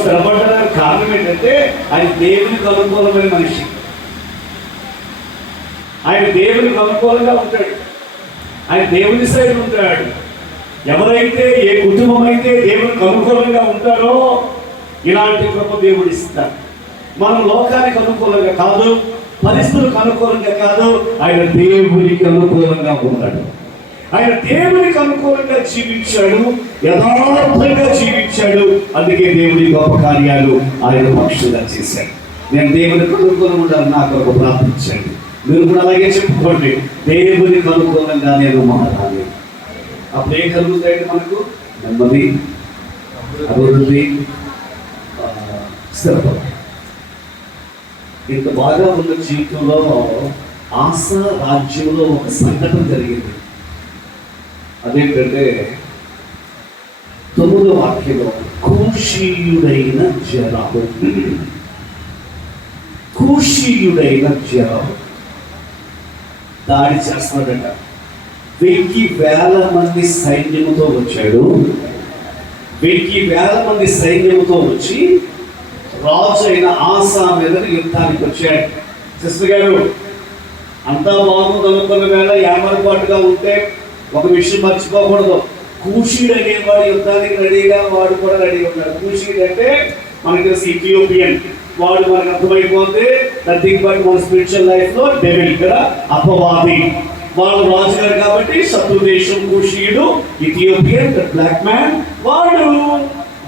స్థిరపడడానికి కారణం ఏంటంటే ఆయన దేవునికి అనుకూలమైన మనిషి. ఆయన దేవునికి అనుకూలంగా ఉంటాడు, ఆయన దేవుని సైడ్ ఉంటాడు. ఎవరైతే ఏ కుటుంబం అయితే దేవునికి అనుకూలంగా ఉంటారో ఇలాంటి కృప దేవుడు ఇస్తాడు. మనం లోకానికి అనుకూలంగా కాదు, పరిస్థితులకు అనుకూలంగా కాదు, ఆయన దేవునికి అనుకూలంగా ఉన్నాడు. ఆయన దేవునికి అనుకూలంగా జీవించాడు, యథార్థంగా జీవించాడు. అందుకే దేవుని గొప్ప కార్యాలు ఆయన పక్షులుగా చేశాడు. నేను దేవునికి అనుకూలంగా ఉండాలని నా కొరకు ప్రార్థించండి. మీరు కూడా అలాగే చెప్పుకోండి, దేవునికి అనుకూలంగా నేను మారాలి. అప్పుడు ఏం కలుగుతాయండి? మనకు నెమ్మది, అభివృద్ధి, స్థిరపడి. ఇంత బాగా ఉన్న జీవితంలో ఆశ రాజ్యంలో ఒక సంఘటన జరిగింది. అదేంటంటే 9వ వాక్యంలో కూషీయుడైన జరాహు, కూషీయుడైన జరాహు దాడి చేస్తున్నాడట. 1000 మంది సైన్యముతో వచ్చాడు. 1000 మంది సైన్యముతో వచ్చి రాజు అయిన ఆసా మీద యుద్ధానికి వచ్చాడు. సిస్టర్ గారు, అంతా బాగుంది అనుకున్న వేళ ఏమరపాటుగా ఉంటే ఒక విషయం మర్చిపోకూడదు. కూషీడు అనేవాడు యుద్ధానికి రెడీగా, వాడు కూడా రెడీగా ఉన్నాడు. కూషీడు అంటే మనకి తెలిసి ఇథియోపియన్. వాడు మనకు అర్థమైపోతే నథింగ్ బట్ మన స్పిరిచువల్ లైఫ్ లో డెవిల్, కదా అపవాది. వాళ్ళు రాజుగారు కాబట్టి శత్రు దేశం కూషీయుడు, ఇథియోపియన్ బ్లాక్ మ్యాన్. వాడు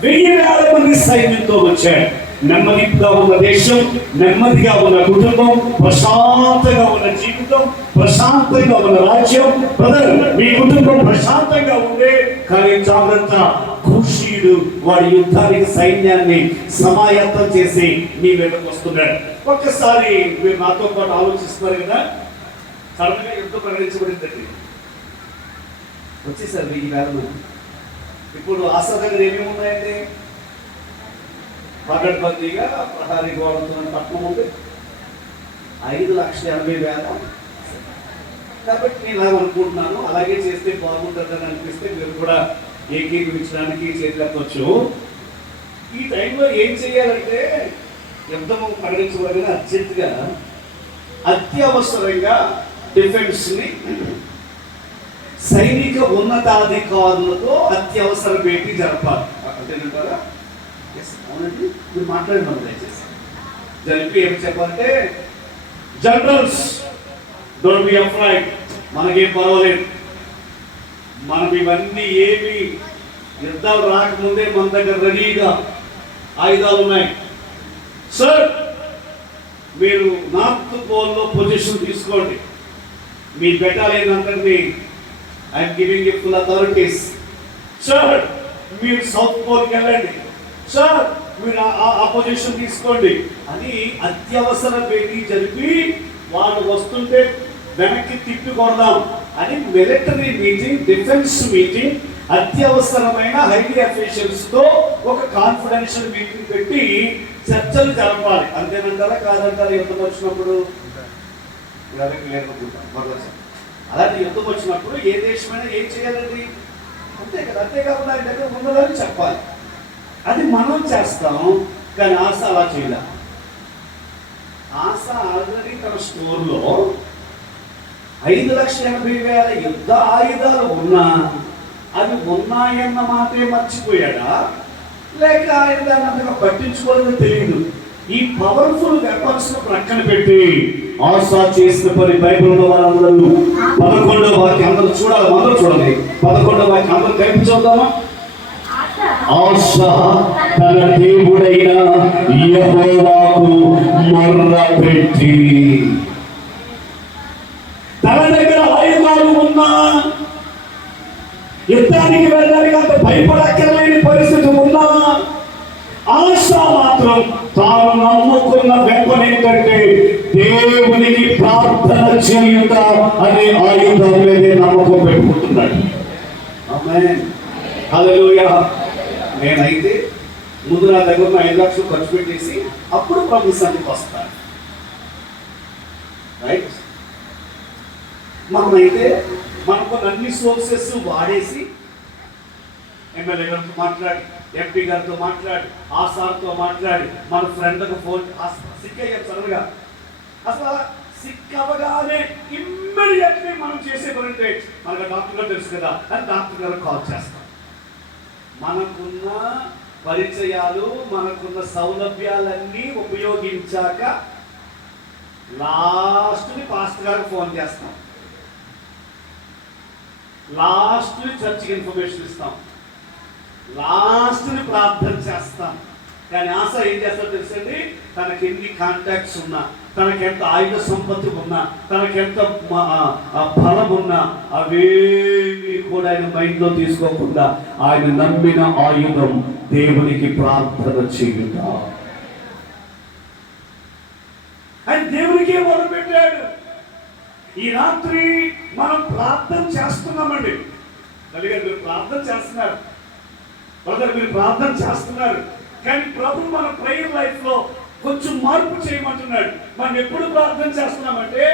1000 మంది సైన్యంతో వచ్చాడు. నెమ్మదిగా ఉన్న దేశం, నెమ్మదిగా ఉన్న కుటుంబం, ప్రశాంతంగా ఉన్న జీవితం, ప్రశాంతంగా ఉన్న రాజ్యం. బ్రదర్, మీ కుటుంబం ప్రశాంతంగా ఉండే, కానీ జాగ్రత్త, కూషీయుడు వాడి యుద్ధానికి సైన్యాన్ని సమాయత్తం చేసి మీ మీదకి వస్తున్నాడు. ఒక్కసారి మీరు నాతో పాటు ఆలోచిస్తున్నారు కదా, సడన్ గా యుద్ధం ప్రకటించబడిందండి. వచ్చేసారు 1000 మంది. ఇప్పుడు ఆసా దగ్గర ఏమేమి ఉన్నాయండి? పగడ్బందీగా ప్రహారీ గోడతో పట్టణం ఉంది, 5,80,000. కాబట్టి నేను అనుకుంటున్నాను, అలాగే చేస్తే బాగుంటుందని అనిపిస్తే మీరు కూడా ఏకీకరించడానికి చేతులెత్తవచ్చు. ఈ టైంలో ఏం చేయాలంటే, యుద్ధము ప్రకటించబడిన అర్జెంటుగా అత్యవసరంగా డిఫెన్స్ని సైనిక ఉన్నతాధికారులతో అత్యవసర భేటీ జరపాలి. అంతేనంటారా? అవునండి, మీరు మాట్లాడినారు దయచేసి. జరిపి ఏమి చెప్పాలంటే, జనరల్స్ డోంట్ బి అఫ్రైడ్, మనకేం పర్వాలేదు, మనం ఇవన్నీ ఏమి యుద్ధాలు రాకముందే మన దగ్గర రెడీగా ఆయుధాలు ఉన్నాయి. సార్, మీరు నార్త్ పోల్లో పొజిషన్ తీసుకోండి, మీ బెటాలియన్ అంతటిని I'm giving you full authorities. Sir, మీరు సౌత్ పోల్కి వెళ్ళండి. సార్, మీరు ఆ పొజిషన్ తీసుకోండి అని అత్యవసర భేటీ జరిపి వాళ్ళు వస్తుంటే వెనక్కి తిప్పి కొడదాం అని మిలిటరీ మీటింగ్, డిఫెన్స్ మీటింగ్, అత్యవసరమైన హైలీ అఫీషియల్స్ తో ఒక కాన్ఫిడెన్షియల్ మీటింగ్ పెట్టి చర్చలు జరపాలి. అంతేనంటారా కాదంటారా? యుద్ధం వచ్చినప్పుడు అలాంటి యుద్ధం వచ్చినప్పుడు ఏ దేశమైనా ఏం చేయాలండి? అంతే కదా. అంతేకాకుండా ఆయన దగ్గర ఉన్నదని చెప్పాలి. అది మనం చేస్తాం, కానీ ఆశ అలా చేయాలి. ఆశ ఆల్రెడీ తన స్టోర్లో 5,80,000 యుద్ధ ఆయుధాలు ఉన్నా అవి ఉన్నాయన్న మాటే మర్చిపోయాడా, లేక ఆయన దాన్ని అంతగా పట్టించుకోలేదో తెలియదు. ఈ పవర్ఫుల్ వెపన్స్ ప్రక్కన పెట్టి ఆశ చేసిన పని బైబిల్లో వాళ్ళందరూ 11వ వాక్యం అందరూ చూడాలి, అందరూ చూడాలి. 11వ వాక్యం అందరూ కలిపి చూద్దామా? ఆశ తన దేవుడైన యెహోవాకు మొర్రపెట్టి, తన దగ్గర ఆయుధాలు ఉన్నా, యుద్ధానికి వెళ్ళడానికి అంత భయపడక్కర్లేని పరిస్థితి ఉన్నా, ఆశ మాత్రం తాను నమ్ముకున్న వెపన్ ఏంటంటే దేవునికి ప్రార్థన చేయుట అనే ఆయుధం మీదే నమ్మకం పెట్టుకుంటున్నాడు. ఆమేన్, హల్లెలూయా. నేనైతే ముందు నా దగ్గర 5 లక్షలు ఖర్చు పెట్టేసి అప్పుడు ప్రభు సన్నిధికి వస్తాను. రైట్? మనమైతే మనకు అన్ని సోర్సెస్ వాడేసి ఎమ్మెల్యే గారితో మాట్లాడి ఎంపీ గారితో మాట్లాడి, ఆ సార్తో మాట్లాడి, మన ఫ్రెండ్కి ఫోన్ సిక్కయ్యాం సడన్గా. అసలు సిక్ అవ్వగానే ఇమ్మీడియట్లీ మనం చేసేదంటే మనకు డాక్టర్ గారు తెలుసు కదా అని డాక్టర్ గారు కాల్ చేస్తాం. మనకున్న పరిచయాలు, మనకున్న సౌలభ్యాలన్నీ ఉపయోగించాక లాస్ట్ని పాస్టర్ గారికి ఫోన్ చేస్తాం, లాస్ట్ని చర్చికి ఇన్ఫర్మేషన్ ఇస్తాం, లాస్ట్ని ప్రార్థన చేస్తాం. కానీ ఆశ ఏం చేస్తారో తెలుసండి, తనకి ఎన్ని కాంటాక్ట్స్ ఉన్నా, తనకెంత ఆయుధ సంపత్తి ఉన్నా, తనకెంత బలం ఉన్నా, అవేవి కూడా ఆయన మైండ్లో తీసుకోకుండా ఆయన నమ్మిన ఆయుధం దేవునికి ప్రార్థన చేయుట. ఆయన దేవునికే మొదలుపెట్టాడు. ఈ రాత్రి మనం ప్రార్థన చేస్తున్నామండి. తల్లిగారు మీరు ప్రార్థన చేస్తున్నారు, బ్రదర్ మీరు ప్రార్థన చేస్తున్నారు. కానీ ప్రభు మన ప్రేయర్ లైఫ్ లో కొంచెం మార్పు చేయమంటున్నాడు. మనం ఎప్పుడు ప్రార్థన చేస్తున్నామంటే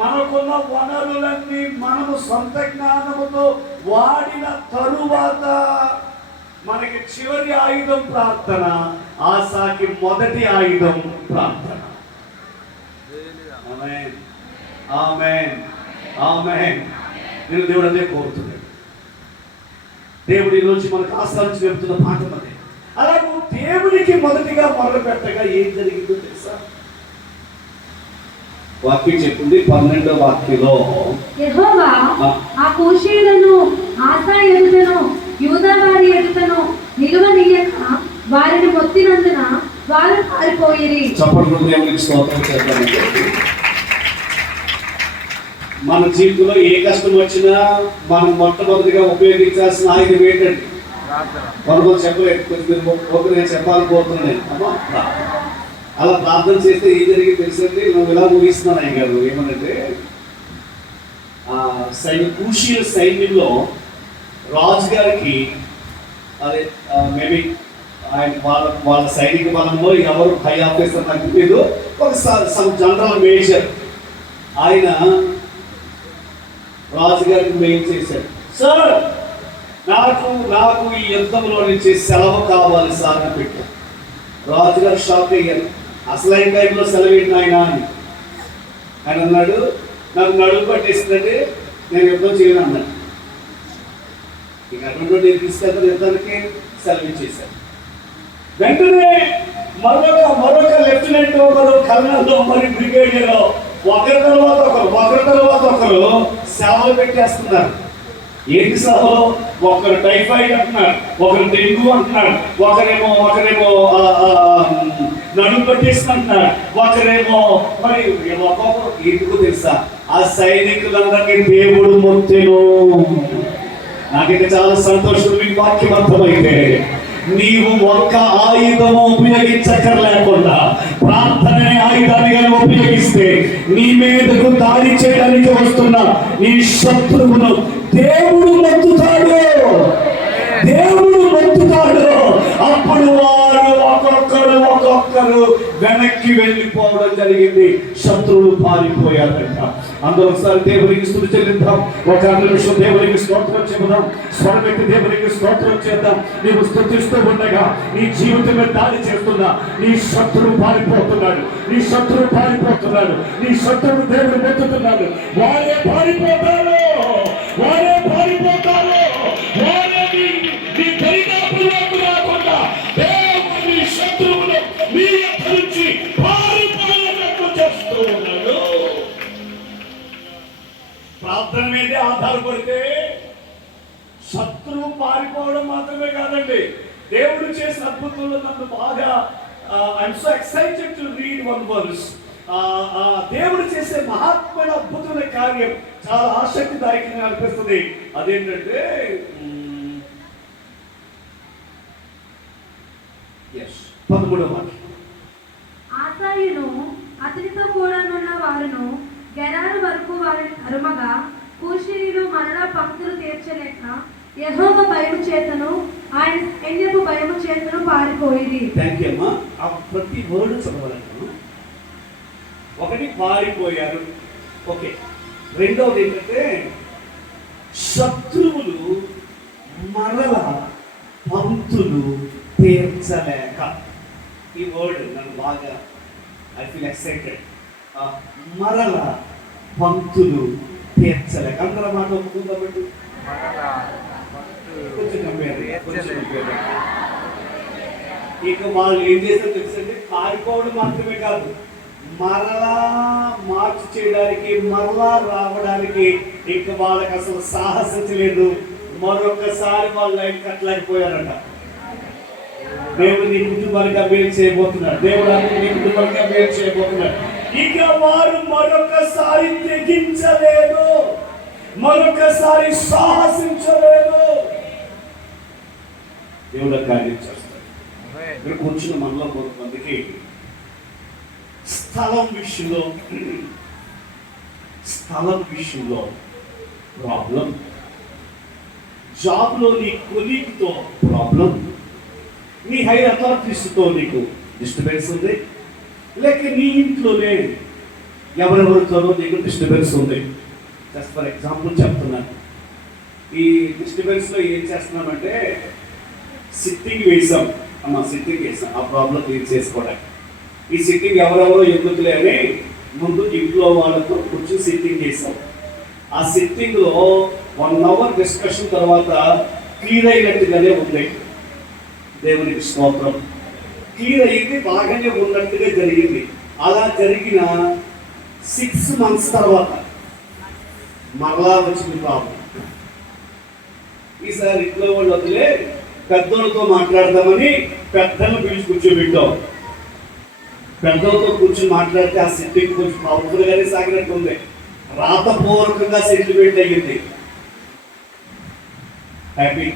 మనకున్న వనరులన్నీ మనము సొంత జ్ఞానముతో వాడిన తరువాత మనకి చివరి ఆయుధం ప్రార్థన, ఆశాకి మొదటి ఆయుధం ప్రార్థన. ఆమేన్, ఆమేన్, ఆమేన్. నేను దేవుడు అదే కోరుతున్నాడు. దేవుడు ఈరోజు మనకు ఆశించి చెబుతున్న పాఠం అదే. అలాగే దేవునికి మొదటిగా మొదలు పెట్టగా ఏం జరిగిందో తెలుసా? వాక్యం చెప్పింది 12వ వాక్యంలో, యెహోవా ఆ కూషీయులను ఆసా ఎదుటను యూదా వారి ఎదుటను నిలువనీయక వారిని మొత్తినందున వారు పారిపోయిరి. చప్పట్లు దేవునికి స్తోత్రం చేద్దామండి. మన జీవితంలో ఏ కష్టం వచ్చినా మనం మొట్టమొదటిగా ఉపయోగించాల్సిన ఆయుధం ఏంటండి? కొంతమంది చెప్పలేదు, కొంచెం ఒకరు నేను చెప్పాలనుకోతున్నాను. అమ్మా అలా ప్రార్థన చేస్తే ఏం జరిగింది తెలుసండి? నువ్వు ఇలా ముగిస్తున్నాను అయ్య గారు. ఏమనంటే కూషీయుల సైన్యంలో రాజుగారికి అదే మేబీ ఆయన వాళ్ళ సైనిక బలంలో ఎవరు హై ఆఫీసర్ నాకు తెలియదు, ఒక జనరల్ మేజర్ ఆయన రాజుగారికి మెయిల్ చేశాడు, సార్ నాకు ఈ యుద్ధంలో నుంచి సెలవు కావాలి సార్ అని పెట్టారు. రాజుగారు షాక్ అయ్యారు. అసలైన టైంలో సెలవు ఏంటి ఆయన అని. ఆయన అన్నాడు, నాకు నడుము పట్టేసిందంటే నేను యుద్ధం చేయను అన్నాడు. ఇక అటువంటి నేను తీసుకెళ్తాను యుద్ధానికి సెలవు ఇచ్చేశాను. వెంటనే మరొక లెఫ్టినెంట్, ఒకరు కర్నల్, మరి బ్రిగేడియర్ ఒకరి తర్వాత ఒకరు సేవలు పెట్టేస్తున్నారు. ఏంటి సేవలు? ఒకరు టైఫాయిడ్ అంటున్నారు, ఒకరు డెంగ్యూ అంటున్నారు, ఒకరేమో నడుము పట్టేసి అంటున్నారు, ఒకరేమో మరి ఒక్కొక్కరు. ఎందుకు తెలుసా? ఆ సైనికులందరికీ దేవుడు మొత్తెను. నాకైతే చాలా సంతోషం. మీకు వాక్యం అర్థమైతే నీవు ఒక్క ఆయుధము ఉపయోగించక్కర్లేకుండా ప్రార్థన ఆయుధాన్ని కానీ ఉపయోగిస్తే నీ మీదకు దాడి చేయడానికి వస్తున్న నీ శత్రువును దేవుడు మొత్తుతాడు. అప్పుడు వారు ఒక్కొక్కరు వెనక్కి వెళ్ళిపోవడం జరిగింది. శత్రువులు పారిపోయారంట. అందులో ఒకసారి దేవునికి స్తుతి చెల్లిద్దాం. ఒక నిమిషం దేవునికి స్తోత్రం చెబుదాం. స్వరమెత్తి దేవునికి స్తోత్రం చేద్దాం. నీవు స్తుతిస్తూ ఉండగా నీ జీవితం మీద దాడి చేస్తున్నా నీ శత్రువు పారిపోతున్నాడు. నీ శత్రువు దేవుడు మెచ్చుతున్నాడు. వారే పారిపోతారు. నీ దరిదాపులకు రాకుండా దేవుడు నీ శత్రువులు నీ ఎక్కడి నుంచి పారిపోయేటట్టు చేస్తూ ఉన్నాడు. ప్రార్థన మీదే ఆధారపడితే శత్రువు పారిపోవడం మాత్రమే కాదండి, దేవుడు చేసిన అద్భుతంలో నన్ను బాగా I'm so excited to read one verse. దేవుడు చేసే మహాత్మైన అద్భుతమైన కార్యం చాలా ఆసక్తిదాయకంగా అనిపిస్తుంది. అదేంటంటే 13వ వాక్యం. ఆసాయును అతనితో కూడా ఉన్న వారును గెరారు వరకు వారిని తరుమగా కూషీయులు మరలా పంక్తులు తీర్చలేక యెహోవా భయము చేతను ఆయన సైన్యపు భయము చేతను పారిపోయింది. థ్యాంక్ యూ అమ్మా. ఆ ప్రతి వర్డ్ చదవాలంటాను. ఒకటి పారిపోయారు, ఓకే. రెండవది ఏంటంటే శత్రువులు మరల పంక్తులు తీర్చలేక. ఈ వర్డ్ నన్ను బాగా ఐ ఫీల్ ఎక్సైటెడ్. మరల పంక్తులు తీర్చలేక. అందరూ మాట ఒప్పుకుందామండి. కొంచెం కంపేర్. ఇక వాళ్ళు ఏం చేస్తారో తెలుసండి, పారిపోవడం మాత్రమే కాదు, మరలా మార్చి చేయడానికి, మరలా రావడానికి ఇక వాళ్ళకి అసలు సాహసించలేదు. మరొకసారి వాళ్ళ లైఫ్ కట్టలేకపోయారట. దేవుడు నీ కుటుంబానికి అభ్యర్థి చేయబోతున్నాడు. దేవుడు నీ కుటుంబానికి అభ్యర్థి చేయబోతున్నాడు. ఇక వారు మరొకసారి తెగించలేదు, మరొకసారి సాహసించలేదు. దేవుడు కార్యం చేస్తాడు. ఇక్కడ కూర్చున్న మనలో కొంతమందికి స్థలం విషయంలో ప్రాబ్లం, జాబ్లో నీ కొలీగ్తో ప్రాబ్లం, నీ హైర్ అథారిటీస్తో నీకు డిస్టర్బెన్స్ ఉంది, లేక నీ ఇంట్లోనే ఎవరెవరితోనో నీకు డిస్టర్బెన్స్ ఉంది. జస్ట్ ఫర్ ఎగ్జాంపుల్ చెప్తున్నాను. ఈ డిస్టర్బెన్స్లో ఏం చేస్తున్నామంటే సిట్టింగ్ వేసాం. సిట్టింగ్ వేసాం ఆ ప్రాబ్లం క్లియర్ చేసుకోవడానికి. ఈ సిట్టింగ్ ఎవరెవరో ఎందుకులే అని ముందు ఇంట్లో వాళ్ళతో కూర్చొని సిట్టింగ్ చేసాం. ఆ సిట్టింగ్లో 1 hour డిస్కషన్ తర్వాత క్లియర్ అయినట్టుగానే ఉంది. దేవునికి స్తోత్రం. క్లియర్ అయింది, బాగానే ఉన్నట్టుగా జరిగింది. అలా జరిగిన 6 months తర్వాత మరలా వచ్చింది ప్రాబ్లం. ఈసారి ఇంట్లో వాళ్ళు వదిలే పెద్దలతో మాట్లాడదామని పెద్దలను పిలిచి కూర్చోబెట్టాం. పెద్దలతో కూర్చొని మాట్లాడితే ఆ సిట్టింగ్ కొంచెం పవర్ఫుల్గానే సాగినట్టు ఉంది. రాతపూర్వకంగా సెటిల్మెంట్ అయ్యింది. హ్యాపీ.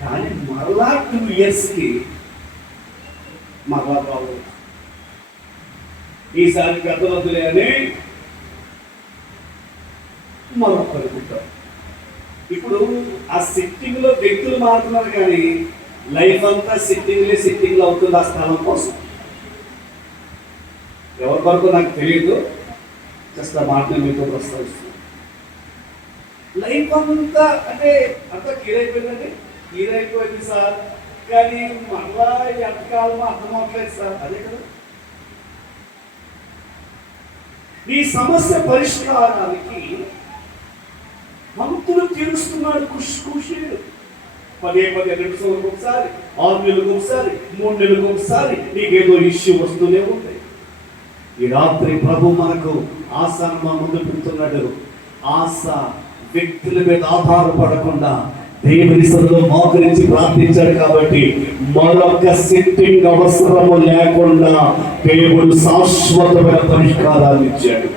కానీ మరలా 2 yearsకి మరలా ప్రాబ్లం. ఈసారి పెద్దలు వద్దులే అని మరొకరు పెట్టాం. ఇప్పుడు ఆ సిట్టింగ్లో వ్యక్తులు మారుతున్నారు, కానీ లైఫ్ అంతా సిట్టింగ్లో అవుతుంది ఆ స్థలం కోసం. ఎవరి వరకు నాకు తెలియదు, జస్ట్ ఆ మాట మీతో ప్రస్తావిస్తున్నాను. లైఫ్ అంతా అంతా క్లియర్ అయిపోయిందండి. క్లియర్ అయిపోయింది సార్, కానీ మళ్ళా ఎంతకాలమో అర్థం అవ్వట్లేదు సార్. అదే కదా, ఈ సమస్య పరిష్కారానికి మంతులు తీరుస్తున్నాడు ఖుషీలు. 10 2 సంవత్సరాలకు ఒకసారి, 6 నెలలకు ఒకసారి, 3 నెలలకు ఒకసారి నీకేదో ఇష్యూ వస్తూనే ఉంటాయి. ఈ రాత్రి ప్రభు మనకు ఆశను మా ముందు పెడుతున్నాడు. ఆశ వ్యక్తుల మీద ఆధారపడకుండా దేవుని సన్నిధిలో మోకరించి ప్రార్థించాడు కాబట్టి మరొక సిట్టింగ్ అవసరము లేకుండా దేవుడు శాశ్వతమైన పరిష్కారాన్ని ఇచ్చాడు.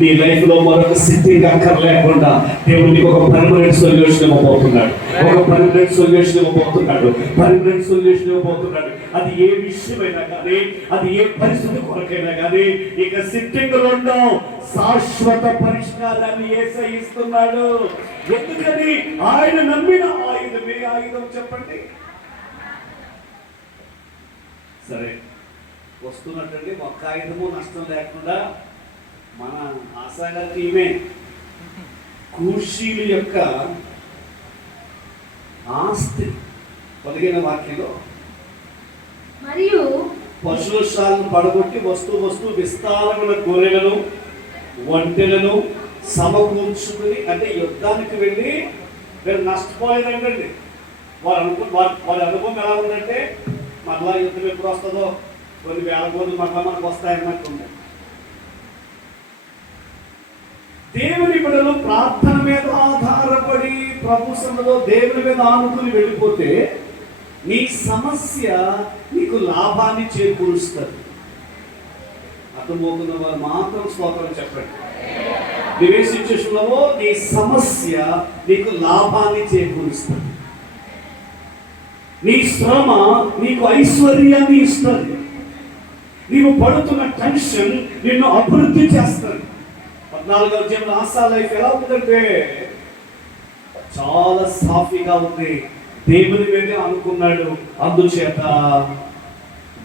నీ లైఫ్ లో మరొక సిట్టింగ్ అక్కర్లేకుండా దేవుడికి ఒక పర్మనెంట్ సొల్యూషన్ ఇవ్వబోతున్నాడు. పర్మనెంట్ సొల్యూషన్ ఇవ్వబోతున్నాడు. అది ఏ విషయమైనా కానీ, అది ఏ పరిస్థితి కొరకైనా కానీ ఇక సిట్టింగ్ లో శాశ్వత పరిష్కారాన్ని యేసయ్య ఇస్తున్నాడు. ఎందుకని? ఆయన నమ్మిన ఆయుధం. ఏ ఆయుధం చెప్పండి? సరే, వస్తున్నట్టండి ఒక్క ఆయుధము నష్టం లేకుండా మన ఆశాగా టీమే కూషీల యొక్క ఆస్తి 15వ వాక్యంలో మరియు పశుశాలను పడగొట్టి వస్తూ విస్తారమైన గొర్రెలను ఒంటెలను సమకూర్చుకుని, అంటే యుద్ధానికి వెళ్ళి వీళ్ళు నష్టపోలేదండి. వారి అనుభవం ఎలా ఉందంటే మరలా యుద్ధం ఎప్పుడు వస్తుందో, కొన్ని వేల గోధులు మరలా మనకు వస్తాయన్నట్టుంది. దేవుని బిడ్డలు ప్రార్థన మీద ఆధారపడి ప్రభు సన్నిధిలో దేవుని మీద ఆనుకుని వెళ్ళిపోతే నీ సమస్య నీకు లాభాన్ని చేకూరుస్తుంది. అర్థమవుతున్న వారు మాత్రం స్తోత్రం చెప్పండి. నువ్వే సిచ్యువేషన్లో నీ సమస్య నీకు లాభాన్ని చేకూరుస్తుంది. నీ శ్రమ నీకు ఐశ్వర్యాన్ని ఇస్తుంది. నీవు పడుతున్న టెన్షన్ నిన్ను అభివృద్ధి చేస్తుంది. 14వ అధ్యాయంలో ఆశా లైఫ్ ఎలా ఉందంటే చాలా సాఫీగా ఉంది. దేవుని మీద అనుకున్నాడు, అందుచేత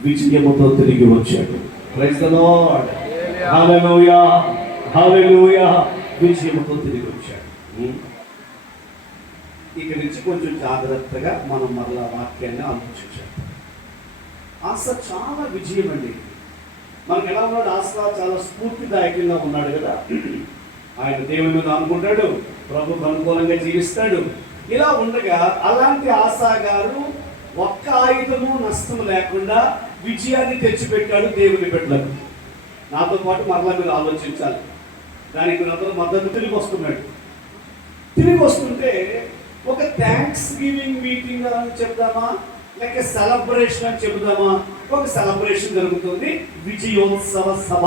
విజయముతో తిరిగి వచ్చాడు. Praise the Lord. Hallelujah, hallelujah. విజయముతో తిరిగి వచ్చాడు. ఇక నుంచి కొంచెం జాగ్రత్తగా మనం మరలా వాక్యాన్ని ఆలోచించాం. ఆశ చాలా విజయం అండి. మనకు ఎలా ఉన్నాడు? ఆశ చాలా స్ఫూర్తిదాయకంగా ఉన్నాడు కదా. ఆయన దేవుని మీద అనుకుంటాడు, ప్రభుకు అనుకూలంగా జీవిస్తాడు. ఇలా ఉండగా అలాంటి ఆశా గారు ఒక్క ఆయుధము నష్టం లేకుండా విజయాన్ని తెచ్చిపెట్టాడు దేవుని బిడ్డలకు. నాతో పాటు మరలా మీరు ఆలోచించాలి. దానికి మీరందరూ మద్దతు తిరిగి వస్తున్నాడు. తిరిగి వస్తుంటే ఒక థ్యాంక్స్ గివింగ్ మీటింగ్ అని చెప్దామా, లేక సెలబ్రేషన్ అని చెబుదామా? ఒక సెలబ్రేషన్ జరుగుతుంది, విజయోత్సవ సభ.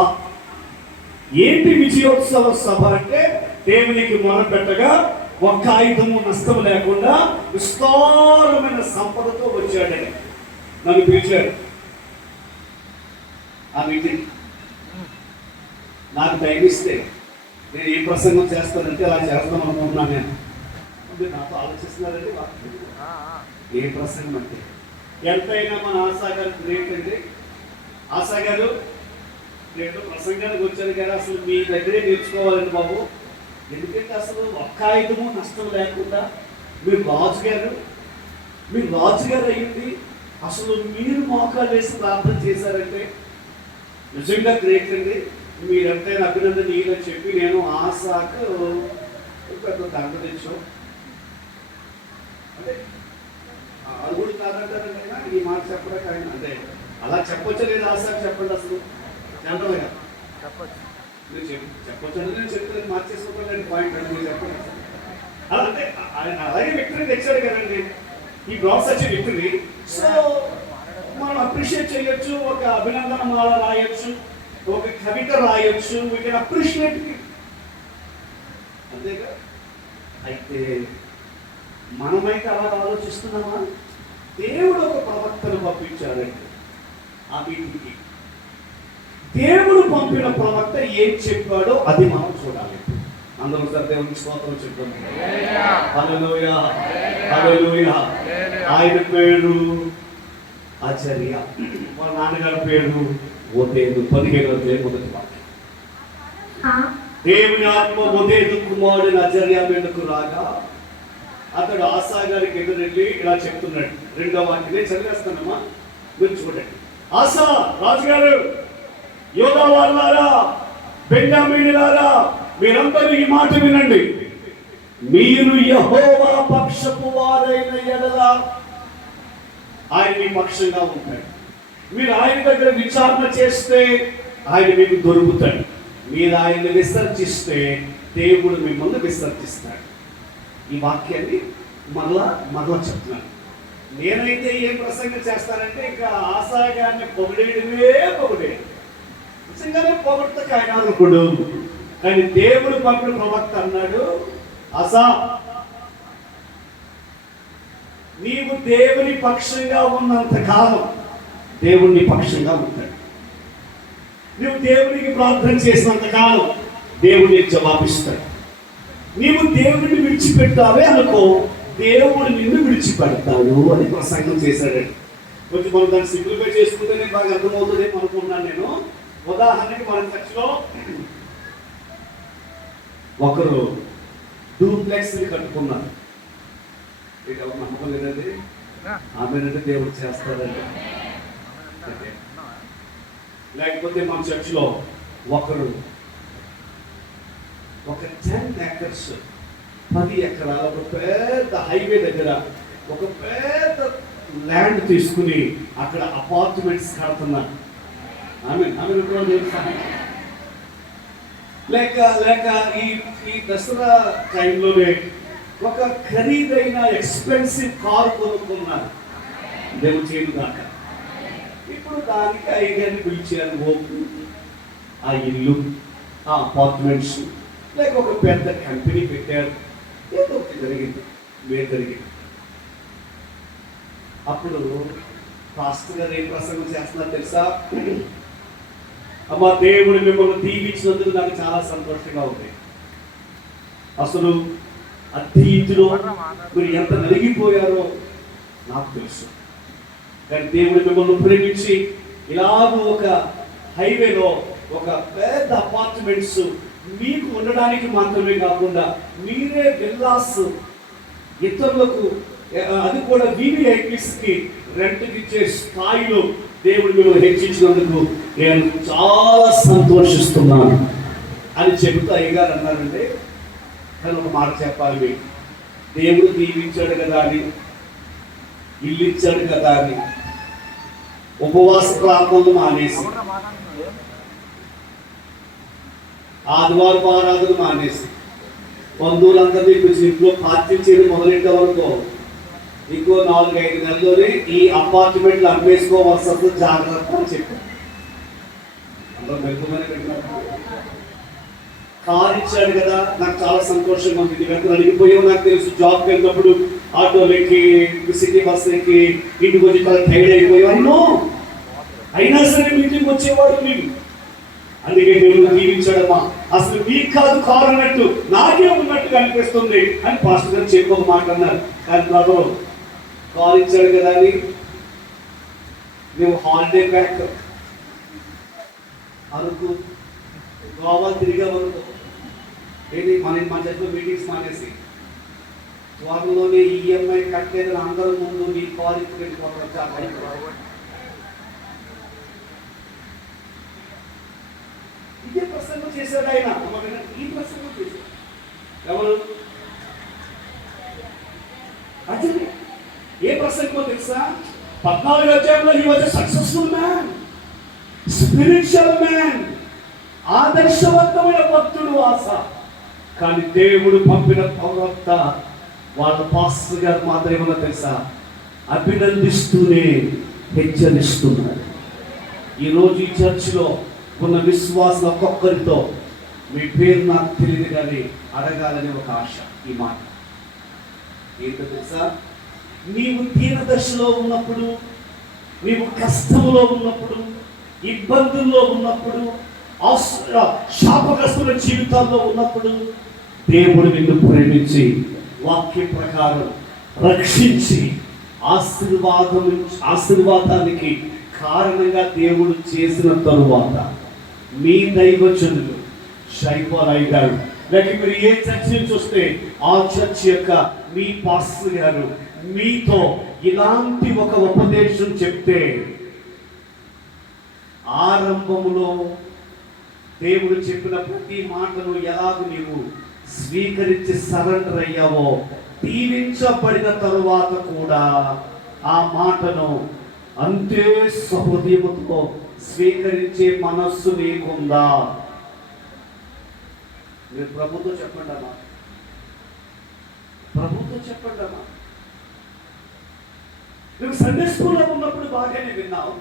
ఏంటి విజయోత్సవ సభ అంటే? దేవునికి మొరపెట్టగా ఒక్క ఆయుధము నష్టం లేకుండా విస్తారమైన సంపదతో వచ్చాడని నన్ను పిలిచాడు. ఆ మీటింగ్ నాకు టైం ఇస్తే నేను ఏ ప్రసంగం చేస్తానంటే అలా చేస్తాం అనుకుంటున్నాను. నేను నాతో ఆలోచిస్తున్నారండి. ఏ ప్రసంగం అంటే ఎంతైనా మన ఆశా గారు గ్రేట్ అండి. ఆశా గారు నేను ప్రసంగానికి వచ్చాను కదా, అసలు మీ దగ్గరే నేర్చుకోవాలండి బాబు. ఎందుకంటే అసలు ఒక్క ఆయుధము నష్టం లేకుండా మీరు రాజుగారు అయ్యింది. అసలు మీరు మోకాలు వేసి ప్రార్థన చేశారంటే నిజంగా గ్రేట్ అండి. మీరంటే అభినందన నీళ్ళని చెప్పి నేను ఆశకు పెద్ద దండ తెచ్చాం. అంటే అది కూడా కాదంటారండి. ఈ మాట చెప్పడానికి ఆయన అంటే అలా చెప్పొచ్చా లేదా? ఆశకు చెప్పండి అసలు జనరల్గా చెప్పచ్చు. మీరు చెప్పొచ్చు అంటే నేను చెప్తాను, మార్చేసుకోవాలండి పాయింట్ అంటే మీరు చెప్పండి. అలా అంటే ఆయన అలాగే విక్టరీ తెచ్చాడు కదండి. ఈ బ్రాస్ వచ్చే విక్టరీ. సో మనం అప్రిషియేట్ చేయొచ్చు, ఒక అభినందన మాల రాయొచ్చు, ఒక కవిత రాయొచ్చు. We can appreciate. అంతేగా? అయితే మనమైతే అలా ఆలోచిస్తున్నామా? దేవుడు ఒక ప్రవక్తను పంపించాడండి ఆ మీటింగ్కి. దేవుడు పంపిన ప్రవక్త ఏం చెప్పాడో అది మనం చూడాలి. అందరూ సార్ దేవునికి స్తోత్రం చెప్తాం. హల్లెలూయా, హల్లెలూయా. ఆయన పేరు ఆచార్య, వాళ్ళ నాన్నగారి పేరు ఓదేదు. 15వ మొదటి వాక్యం. దేవుని ఆత్మ ఓదేదు కుమారుడు ఆచార్య మీదకు రాగా అతడు ఆశా గారికి ఎదురెళ్ళి ఇలా చెప్తున్నాడు. 2వ వాక్యం నేను చదివేస్తానమ్మా, మీరు చూడండి. ఆశా రాజుగారు, యోధా వాళ్ళారా, బెంజామీనులారా, మీరందరూ ఈ మాట వినండి. మీరు యెహోవా పక్షపు వారైన యెడల ఆయన మీ పక్షంగా ఉంటాడు. మీరు ఆయన దగ్గర విచారణ చేస్తే ఆయన మీకు దొరుకుతాడు. మీరు ఆయన్ని విసర్జిస్తే దేవుడు మిమ్మల్ని విసర్జిస్తాడు. ఈ వాక్యాన్ని మరలా చెప్తున్నాను. నేనైతే ఏం ప్రసంగం చేస్తానంటే ఇంకా ఆశాగాన్ని పొగిడేయడమే పొగిడేయడం. నిజంగానే పొగడతకు ఆయన అనుకోడు. కానీ దేవుడు పంపిన ప్రవక్త అన్నాడు, ఆశా నీవు దేవుని పక్షంగా ఉన్నంత కాలం దేవుని పక్షంగా ఉంటాడు. నువ్వు దేవునికి ప్రార్థన చేసినంత కాలం దేవుని జవాబిస్తాడు. నీవు దేవుడిని విడిచిపెట్టావే అనుకో, దేవుడు నిన్ను విడిచిపెడతాడు అని ప్రసంగం చేశాడండి. కొంచెం మనం దాన్ని సింప్లిఫై చేసుకుంటేనే బాగా అర్థమవుతుంది అనుకుంటున్నాను నేను. ఉదాహరణకి మన చర్చిలో ఒకరు డూప్లెక్స్ కట్టుకున్నారు. ఎవరు నమ్మకం లేదండి? ఆమెనంటే దేవుడు చేస్తాడండి. లేకపోతే మన చర్చిలో ఒకరు ఒక 10 acres 10 ఎకరాల ఒక పెద్ద హైవే దగ్గర ఒక పెద్ద ల్యాండ్ తీసుకుని అక్కడ అపార్ట్మెంట్స్ కడుతున్నారు. లేక ఈ దసరా టైంలోనే ఒక ఖరీదైన ఎక్స్పెన్సివ్ కారు కొనుక్కున్నారు. దేవుడు చేయను దాకా. ఇప్పుడు దానికి ఐగారిని పిలిచారు. ఓపు ఆ ఇల్లు, ఆ అపార్ట్మెంట్స్, లేక ఒక పెద్ద కంపెనీ పెట్టారు. ఏదో ఒకటి జరిగింది. అప్పుడు పాస్టర్ గారు ఏం ప్రసంగం చేస్తున్నారు తెలుసా? అమ్మ, దేవుడు మిమ్మల్ని దీవించినందుకు నాకు చాలా సంతోషంగా ఉంది. అసలు అద్దీతిలో మీరు ఎంత నలిగిపోయారో నాకు తెలుసు. కానీ దేవుడు మిమ్మల్ని ప్రేమించి ఇలాగూ ఒక హైవేలో ఒక పెద్ద అపార్ట్మెంట్స్ మీకు ఉండడానికి మాత్రమే కాకుండా మీరే విల్లాస్ ఇతరులకు, అది కూడా VVIPsకి రెంట్కి ఇచ్చే స్థాయిలో దేవుడు మిమ్మల్ని హెచ్చించినందుకు నేను చాలా సంతోషిస్తున్నాను అని చెబుతూ అయ్యగారు అన్నారంటే, కానీ ఒక మాట చెప్పాలి మీకు, దేవుడు దీవించాడు కదా అని, ఇల్లు ఇచ్చాడు కదా అని ఉపవాస ప్రార్థనలు మానేసి, ఆదివారం ఆరాధన మానేసి, బంధువులందరినీ పిలిచి ఇంట్లో పార్టీ చేయడం మొదలెట్టే వరకు ఇంకో 4-5 నెలల్లోనే ఈ అపార్ట్మెంట్లు అమ్మేసుకోవాల్సి వస్తుంది, జాగ్రత్త అని చెప్పారు. అందరూ వెళ్తుందని పెట్టినప్పుడు కారు ఇచ్చాడు కదా, నాకు చాలా సంతోషంగా ఉంది. ఇది వెంటనే అడిగిపోయావు, నాకు తెలుసు. జాబ్కి వెళ్ళినప్పుడు ఆటోలకి, సిటీ బస్ ఎక్కి ఇంటికి వచ్చి టైర్డ్ అయిపోయావు అన్నో, అయినా సరే మీటింగ్ వచ్చేవాడు మీరు. అందుకే దేవుడు దీవించాడమ్మా. అసలు మీకు కాదు కారు అన్నట్టు నాకే ఉన్నట్టుగా అనిపిస్తుంది అని పాస్టర్ గారు చెప్పి ఒక మాట అన్నారు. కానీ ప్రభు కారు ఇచ్చాడు కదా అని మేము హాలిడే బ్యాక్ అరకు గోవా తిరిగే వరకు ఏంటి మన చేతిలో మీటింగ్స్ మానేసి త్వరలోనే EMI కట్టేదని అందరూ ముందు నీ కారు ఇచ్చి వెళ్ళిపోతారు. ఇదే ప్రసంగం చేశాడు ఆయన. ఈ ప్రసంగం చేశాడు ఎవరు? అదే ఏ ప్రసంగమో తెలుసా? 14వ అధ్యాయంలో he was a successful man, spiritual man, ఆదర్శవంతమైన భక్తుడు ఆస. కానీ దేవుడు పంపిన ప్రవక్త వాళ్ళ పాస్టర్ గారు మాత్రం ఏమన్నా తెలుసా? అభినందిస్తూనే హెచ్చరిస్తున్నాడు. ఈరోజు ఈ చర్చిలో ఉన్న విశ్వాసం ఒక్కొక్కరితో మీ పేరు నాకు తెలియదు కానీ అడగాలని ఒక ఆశ. ఈ మాట ఏంటో తెలుసా? నీవు దీనదశలో ఉన్నప్పుడు, నీవు కష్టంలో ఉన్నప్పుడు, ఇబ్బందుల్లో ఉన్నప్పుడు, శాపగ్రస్తుల జీవితాల్లో ఉన్నప్పుడు దేవుడు నిన్ను ప్రేమించి వాక్య ప్రకారం రక్షించి ఆశీర్వాదానికి కారణంగా దేవుడు చేసిన తరువాత మీ దైవజనులు షైపాలయ్య గారు, లేక మీరు ఏ చర్చ్ నుంచి వస్తే ఆ చర్చ్ యొక్క మీ పాస్టర్ గారు మీతో ఇలాంటి ఒక ఉపదేశం చెప్తే, ఆరంభంలో దేవుడు చెప్పిన ప్రతి మాటను ఎలాగ నీవు స్వీకరించి సరెండర్ అయ్యావో, దీవించబడిన తరువాత కూడా ఆ మాటను అంతే సహృదయముతో స్వీకరించే మనస్సు నీకుందా? మీరు ప్రభుతో చెప్పండి అమ్మా, ప్రభుతో చెప్పండి అమ్మా. నువ్వు సండే స్కూల్లో ఉన్నప్పుడు బాగానే విన్నావు.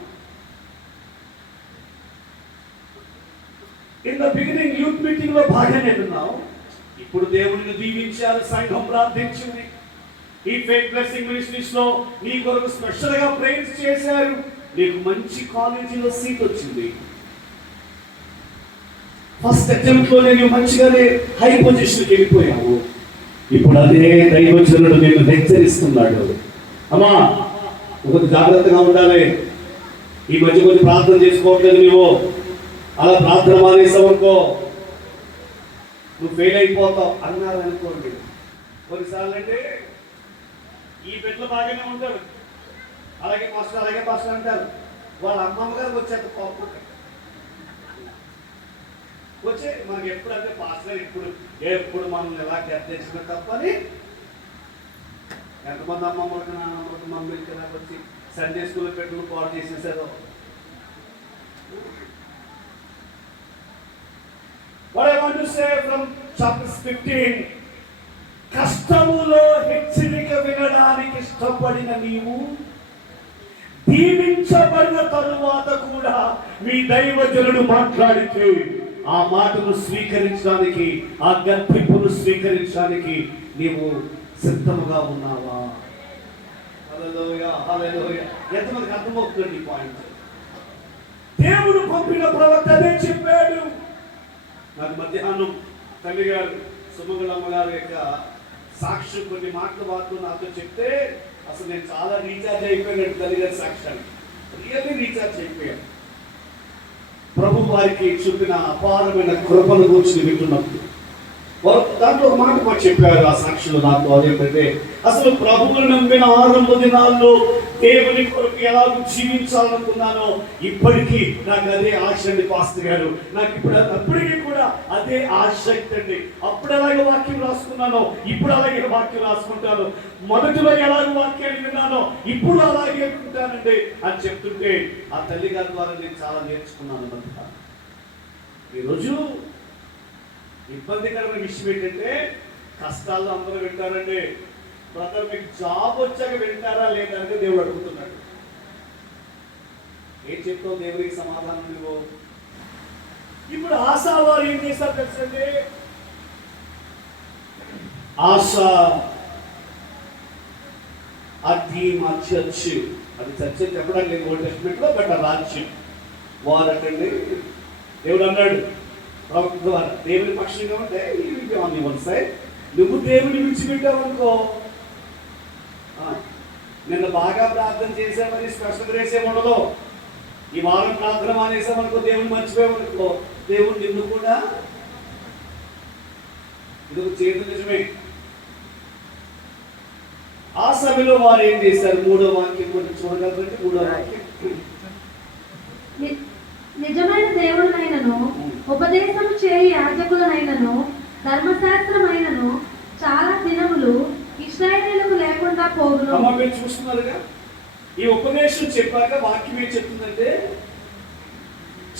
In the beginning youth meeting లో బాగానే విన్నావు. ఇప్పుడు దేవుడిని దీవించారు, సంఘం ప్రార్థించింది. ఈ ఫేక్ బ్లెస్సింగ్ మినిస్ట్రీస్ లో నీ కొరకు స్పెషల్ గా ప్రేయర్స్ చేశారు. నీకు మంచి కాలేజీలో సీట్ వచ్చింది. ఫస్ట్ అటెంప్ట్ లో నేను మంచిగానే హై పొజిషన్కి వెళ్ళిపోయావు. ఇప్పుడు అదే దైవజనుడు నేను హెచ్చరిస్తున్నాడు, అమ్మా కొంచెం జాగ్రత్తగా ఉండాలి. ఈ మధ్య కొంచెం ప్రార్థన చేసుకోవట్లేదు, నీవు అలా ప్రార్థన మానేసావనుకో నువ్వు ఫెయిల్ అయిపోతావు అన్నారు అనుకోండి. కొన్నిసార్లు అంటే ఈ బిడ్డలు బాగానే ఉంటారు, అలాగే పాస్టర్ అంటారు. వాళ్ళ అమ్మమ్మ గారికి వచ్చాక కోపం వచ్చే మనకి ఎప్పుడంటే పాస్టర్ ఎప్పుడు మనం ఎలా గర్తించిన తప్పని ఎంతమంది అమ్మమ్మలకు నాన్నమ్మలకు మమ్మీలకి నాకు వచ్చి సండే స్కూల్లో పెట్టుకుని పాడు చేసేసారు. What I want to say from chapter 15, కష్టములో హెచ్చరిక వినడానికి ఇష్టపడిన నీవు దీవించబడిన తరువాత కూడా మీ దైవజనుడు మాట్లాడితే ఆ మాటను స్వీకరించడానికి, ఆ గర్భింపును స్వీకరించడానికి నీవు సిద్ధముగా ఉన్నావా? హల్లెలూయా, హల్లెలూయా. ఎంతమందికి అర్థమవుతుంది ఈ పాయింట్? దేవుడు పంపిన ప్రవక్త అదే చెప్పాడు. నాకు మధ్యాహ్నం తల్లి గారు సుమంగళమ్మ గారి యొక్క సాక్ష్యం కొన్ని మాటలు నాతో చెప్తే అసలు నేను చాలా రీఛార్జ్ అయిపోయాను. తల్లి గారి సాక్ష్యాన్ని రియల్లీ రీఛార్జ్ అయిపోయాను. ప్రభు వారికి చూపిన అపారమైన కృపను గురించి వింటున్నప్పుడు వారు దాంట్లో ఒక మాట కూడా చెప్పారు ఆ సాక్షులు నాకు. అదేంటంటే అసలు ప్రభువును నమ్మిన ఆరంభ దినాల్లో దేవుని కొరకు ఎలా జీవించాలనుకున్నానో ఇప్పటికీ నాకు అదే ఆశ అండి పాస్టర్ గారు. నాకు ఇప్పుడు అప్పటికీ కూడా అదే ఆసక్తి అండి. అప్పుడు అలాగే వాక్యం రాసుకున్నానో ఇప్పుడు అలాగే వాక్యం రాసుకుంటాను. మొదటిలో ఎలాగ వాక్యాన్ని విన్నానో ఇప్పుడు అలాగే వింటానండి అని చెప్తుంటే ఆ తల్లి గారి ద్వారా నేను చాలా నేర్చుకున్నాను అన్నమాట. ఈరోజు ఇబ్బందికరమైన విషయం ఏంటంటే కష్టాలు అందరూ వింటారండి. బ్రదర్ మీకు జాబ్ వచ్చాక వింటారా లేదంటే దేవుడు అడుగుతున్నాడు. ఏం చెప్తావు దేవుడికి సమాధానం నువ్వు? ఇప్పుడు ఆశా వారు ఏం చేస్తారు తెలుసండి? ఆశ అది మా చర్చ్, అది చర్చ్ చెప్పడానికి లేదు ఓల్డ్ టెస్టమెంట్ లో, బట్ ఆ రాజ్యం వారటండి. దేవుడు అన్నాడు ద్వారా దేవుని పక్షంగా ఉంటే ఆన్ యువర్ సైడ్. నువ్వు దేవుని విడిచిపెట్టావు అనుకో, నిన్న బాగా ప్రార్థన చేసామని స్పెషల్ గ్రేస్ ఏమి ఉండదు. ఈ వారం ప్రార్థన మానేసామనుకో, దేవుని మర్చిపోయామనుకో, దేవుడు నిన్ను కూడా ఇది ఒక చేతులు నిజమే. ఆ సభలో వారు ఏం చేశారు? మూడో వాక్యం కూడా చూడగలరంటే మూడో వాక్యం, నిజమైన దేవుడునైనను ఉపదేశం చేయి యాజకులనైనను ధర్మశాస్త్రమైనను చాలా దినములు ఇశ్రాయేలుకు లేకుండా పోగును. మీరు చూస్తున్నారుగా, ఈ ఉపదేశం చెప్పాక వాక్యం ఏం చెప్తుందంటే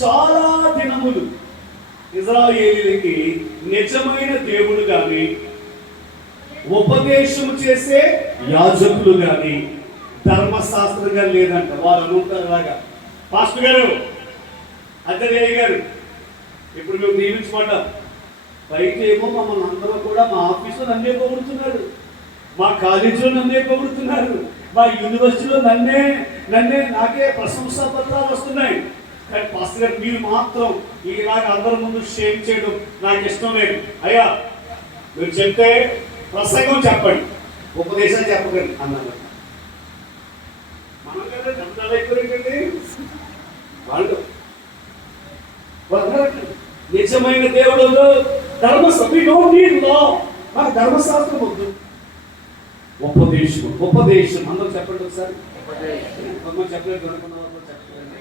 చాలా దినములు ఇశ్రాయేలీయులకి నిజమైన దేవుడు గాని ఉపదేశం చేసే యాజకులు గాని ధర్మశాస్త్రంగా లేదంట. వారు అనుకుంటారు అలాగా. పాస్టర్ గారు, అద్దెయ్య గారు, ఇప్పుడు మేము దీవించమంటాం. బయట ఏమో మమ్మల్ని అందరూ కూడా మా ఆఫీసులో నన్నే పొగుడుతున్నారు, మా కాలేజీలో నన్నే పొగుడుతున్నారు, మా యూనివర్సిటీలో నాకే ప్రశంసా పత్రాలు వస్తున్నాయి. కానీ పాస్టర్ గారు మీరు మాత్రం ఇలాగ అందరి ముందు షేమ్ చేయడం నాకు ఇష్టం లేదు. అయ్యా మీరు చెప్తే ప్రసంగం చెప్పండి, ఉపదేశం చెప్పకండి అన్నారు. మనం కదా శబ్దాలు ఎక్కువ వాళ్ళు నిజమైన దేవుడు ధర్మశాస్త్రం, నాకు ధర్మశాస్త్రం వద్దు, ఉపదేశం అందరూ చెప్పండి ఒకసారి. చెప్పలేదు అనుకున్న చెప్పండి.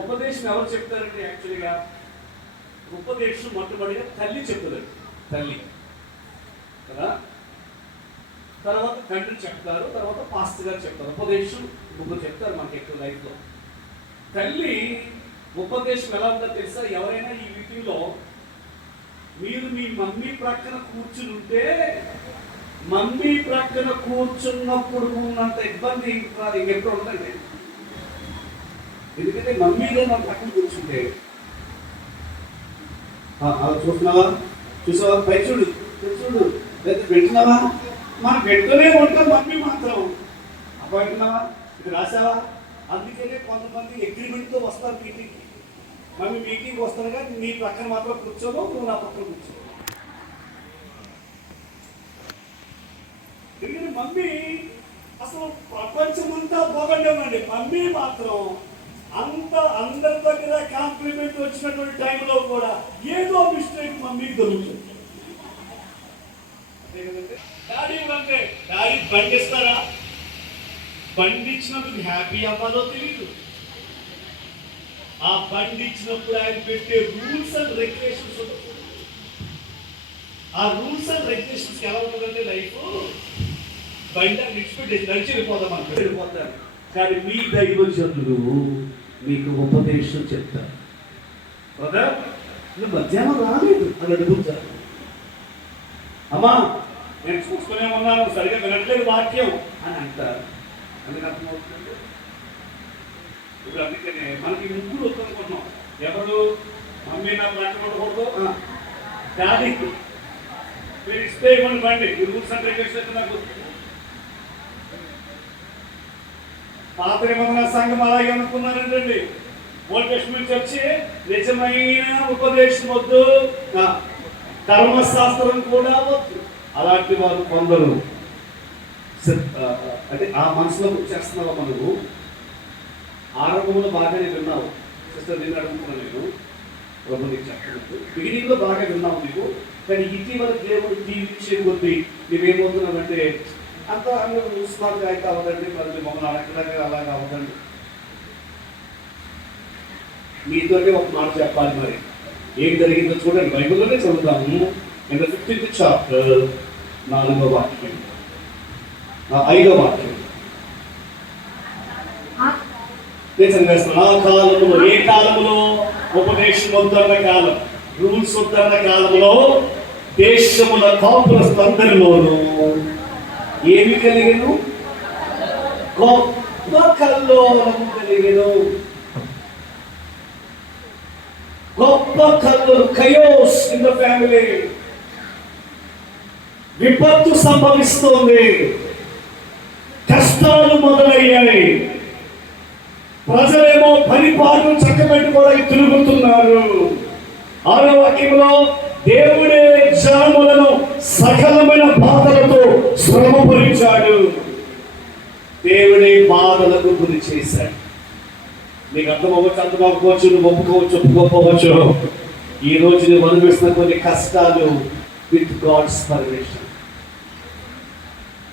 ఉపదేశం ఎవరు చెప్తారంటే యాక్చువల్గా ఉపదేశం మొట్టమొదటిగా తల్లి చెప్తారు. తల్లి కదా, తర్వాత తండ్రి చెప్తారు, తర్వాత పాస్టర్ గారు చెప్తారు. ఉపదేశం ముగ్గురు చెప్తారు మనకి ఎక్కువ లైఫ్లో. తల్లి ఉపదేశం ఎలా ఉందో తెలుసా? ఎవరైనా ఈ మీటింగ్లో మీరు మీ మమ్మీ ప్రక్కన కూర్చుని ఉంటే, మమ్మీ ప్రక్కన కూర్చున్నప్పుడు ఉన్నంత ఇబ్బంది ఇంకెప్పుడు ఉందండి. ఎందుకంటే మమ్మీలో మన పక్కన కూర్చుంటే చూసావా, పై చూడు లేదా పెట్టినావా, మనం పెట్టుకునే ఉంటాం. మమ్మీ మాత్రం అపాయింట్నావా, ఇది రాసావా. అందుకనే కొంతమంది అగ్రిమెంట్తో వస్తారు మీటింగ్కి. మమ్మీ మీటింగ్ వస్తారు కానీ నీ పక్కన మాత్రం కూర్చోను, నువ్వు నా పక్కన కూర్చో. ఎందుకంటే మమ్మీ అసలు ప్రపంచమంతా పోగొట్టామండి. మమ్మీ మాత్రం అందరి దగ్గర కాంప్లిమెంట్ వచ్చినటువంటి టైంలో కూడా ఏదో మిస్టేక్ మమ్మీకి దొరుకుతుంది. డాడీ అంటే డాడీ బండి ఇస్తారా, బండి ఇచ్చినందుకు హ్యాపీ అవ్వాలో తెలియదు. ఆ బండి ఇచ్చినప్పుడు ఆయన పెట్టే రూల్స్ అండ్ రెగ్యులేషన్స్ ఉంటుంది. ఆ రూల్స్ అండ్ రెగ్యులేషన్స్ ఎలా ఉంటుందంటే లైఫ్ బండి విడిచిపెట్టేసి నడిచి వెళ్ళిపోతాం, మనం వెళ్ళిపోతారు. కానీ మీ దైవజనులు మీకు ఉపదేశం చెప్తారు. బ్రదర్ నువ్వు మధ్యాహ్నం రాలేదు అని అడుగుతారు. అమ్మా నేను చూసుకునే ఉన్నాను, సరిగా వినట్లేదు వాక్యం అని అంటారు. అందుకు అర్థమవుతుంది. ఇప్పుడు అందుకనే మనకి ముగ్గురు వద్దనుకుంటున్నాం. ఎవరు? మమ్మీ నా ప్లాట్ ఉండకూడదు, డాడీ మీరు ఇస్తే ఇవ్వండి బండి, ఈ రూల్స్ అండ్ రెగ్యులేషన్స్ నాకు. పాత నిబంధన సంఘం అలాగే అనుకున్నారండి. ఓల్డ్ టెస్టమెంట్ చర్చి నిజమైన ఉపదేశం వద్దు, ధర్మశాస్త్రం కూడా వద్దు. అలాంటి వారు కొందరు అంటే ఆ మనసులో చేస్తున్నావా? మనకు ఆరంభంలో బాగానే విన్నావు, సిస్టర్ నేను అడుగుతున్నాను, నేను ప్రభు నీకు చెప్పలేదు, బిగినింగ్లో బాగా విన్నావు నీకు, కానీ ఇటీవల దేవుడు జీవించే కొద్దీ నువ్వేమవుతున్నావంటే అంత స్మార్ట్గా అయితే అవ్వదండి, మరి మమ్మల్ని అడగడానికి అలాగే అవ్వదండి. మీతోనే ఒక మాట చెప్పాలి. మరి ఏం జరిగిందో చూడండి, బైబిల్లోనే చదువుతాము. ఇన్ ద 15th చాప్టర్ 4వ వాక్యం, 5వ వాక్యం. ఆ కాలంలో, ఏ కాలంలో? ఉపదేశం వద్దన్న కాలం, రూల్స్ వద్దన్న కాలంలో దేశముల కాపురస్తులందరిలోనూ ఏమి కలిగను? గొప్ప కల్లోలం కలిగను. గొప్ప కల్లోలం, కయోస్ ఇన్ ద ఫ్యామిలీ. విపత్తు సంభవిస్తోంది, కష్టాలు మొదలయ్యాయి, ప్రజలేమో పరిపాలన చక్కబెట్టుకోవడానికి తిరుగుతున్నారు. 6వ వాక్యంలో దేవుడే జనములను సకలమైన బాధలతో శ్రమపరిచాడు, దేవుడే బాధలకు గురి చేశాడు. నీకు అర్థమవ్వచ్చు, అర్థమవ్వకపోవచ్చు, నువ్వు ఒప్పుకోవచ్చు, ఒప్పుకోకపోవచ్చు. ఈ రోజు నువ్వు అనుభవిస్తున్న కొన్ని కష్టాలు విత్ గాడ్స్ పర్మిషన్.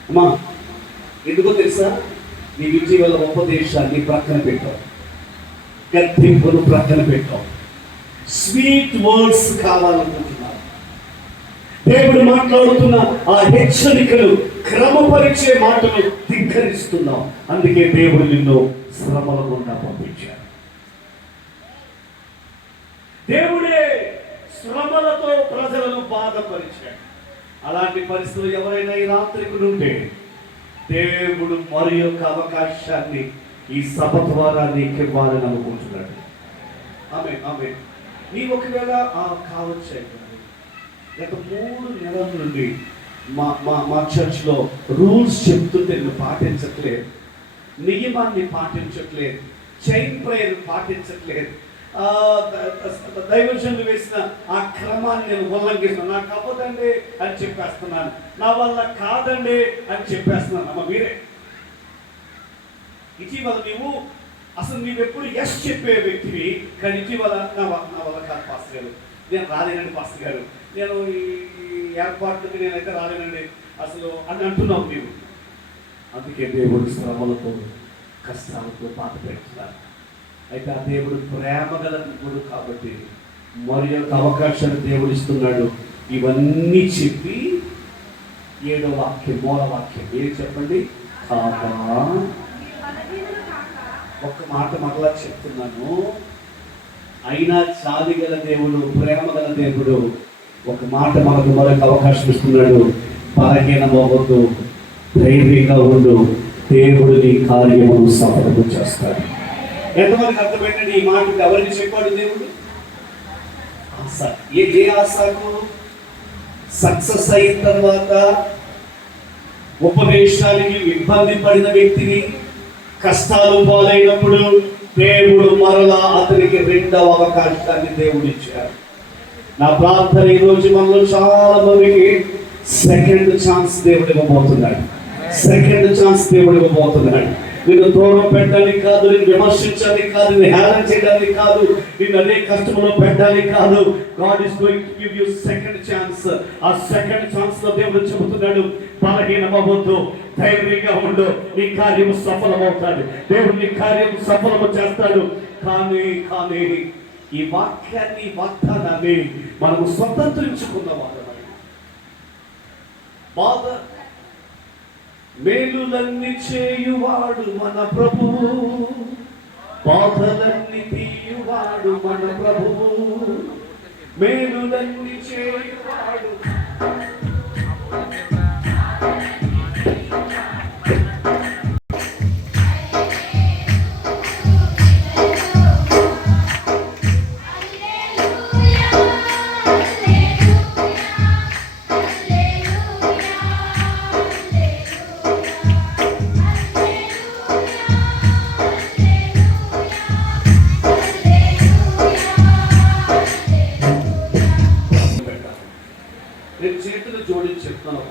అమ్మా, ఎందుకో తెలుసా? నీ ఇటీవల ఉపదేశాన్ని ప్రక్కన పెట్టావు, గద్దింపును ప్రక్కన పెట్టావు, స్వీట్ వర్డ్స్ కావాలనుకుంటున్నావు. దేవుడు మాట్లాడుతున్న ఆ హెచ్చరికలు, క్రమపరిచే మాటలు ధిక్కరిస్తున్నావు. అందుకే దేవుడు నిన్ను శ్రమల గుండా పంపించాడు. దేవుడే శ్రమలతో ప్రజలను బాధపరిచాడు. అలాంటి పరిస్థితులు ఎవరైనా ఈ రాత్రికి ఉంటే దేవుడు మరి యొక్క అవకాశాన్ని ఈ సభ ద్వారా నీకు ఇవ్వాలని అనుకుంటున్నాడు. ఆమె ఆమె నీ ఒకవేళ కావచ్చు, గత 3 నెలల నుండి మా చర్చ్లో రూల్స్ చెప్తుంటే నువ్వు పాటించట్లేదు, నియమాన్ని పాటించట్లేదు, చైన్ ప్రేయర్ పాటించట్లేదు, దైవజనులు వేసిన ఆ క్రమాన్ని నేను ఉల్లంఘిస్తున్నాను, నాకు అవ్వదండి అని చెప్పేస్తున్నాను, నా వల్ల కాదండి అని చెప్పేస్తున్నాను. అమ్మ మీరే ఇటీవల నువ్వెప్పుడు ఎస్ చెప్పే వ్యక్తివి, కానీ ఇటీవల నా వల్ల కాదు పాస్టర్ గారు, నేను రాలేనండి పాస్టర్ గారు, నేను ఈ ఏర్పాటుకి నేనైతే రాలేనండి అసలు అని అంటున్నావు నీవు. అందుకే దేవుడు శ్రమలతో కష్టాలతో పాట పెడుతున్నారు. అయితే ఆ దేవుడు ప్రేమ గల దేవుడు కాబట్టి మరి యొక్క అవకాశాన్ని దేవుడు ఇస్తున్నాడు. ఇవన్నీ చెప్పి 7వ వాక్యం, మూల వాక్యం ఏం చెప్పండి? కాగా. ఒక్క మాట మరలా చెప్తున్నాను, అయినా చాలి గల దేవుడు, ప్రేమ గల దేవుడు ఒక మాట మనకు మరొక అవకాశం ఇస్తున్నాడు. బలహీనమవ్వద్దు, ధైర్యంగా ఉండు, దేవుడు నీ కార్యమును సఫలము చేస్తాడు. ఎంతమందికి అర్థమైందండి ఈ మాటకి? ఎవరికి చెప్పాడు దేవుడు? ఆశ. ఏ ఆశకు? సక్సెస్ అయిన తర్వాత ఉపదేశానికి ఇబ్బంది పడిన వ్యక్తిని, కష్టాలు పాలైనప్పుడు దేవుడు మరలా అతనికి 2వ అవకాశాన్ని దేవుడు ఇచ్చాడు. నా ప్రార్థన ఈరోజు మనలో చాలా మందికి సెకండ్ ఛాన్స్ దేవుడు ఇవ్వబోతున్నాడు. సెకండ్ ఛాన్స్ దేవుడు ఇవ్వబోతున్నాడు. నిన్ను దూరం పెట్టడానికి కాదు, నిన్ను విమర్శించడానికి కాదు, నిన్ను హేళన చేయడానికి కాదు, నిన్ను అనే కష్టంలో పెట్టడానికి కాదు. God is going to give you second chance. ఆ సెకండ్ ఛాన్స్ లో దేవుడు చెబుతున్నాడు, బలహీనమవ్వద్దు, ధైర్యంగా ఉండు, నీ కార్యము సఫలమవుతాడు, దేవుడు నీ కార్యము సఫలము చేస్తాడు. కానీ ఈ వాక్యాన్ని, వాగ్దానాన్ని మనము స్వతంత్రించుకున్న వారమై బాధ మేలులన్నీ చేయువాడు మన ప్రభువు, బాధలన్నీ తీయువాడు మన ప్రభువు, మేలులన్నీ చేయువాడు. నేను చేతులు జోడించి చెప్తాను,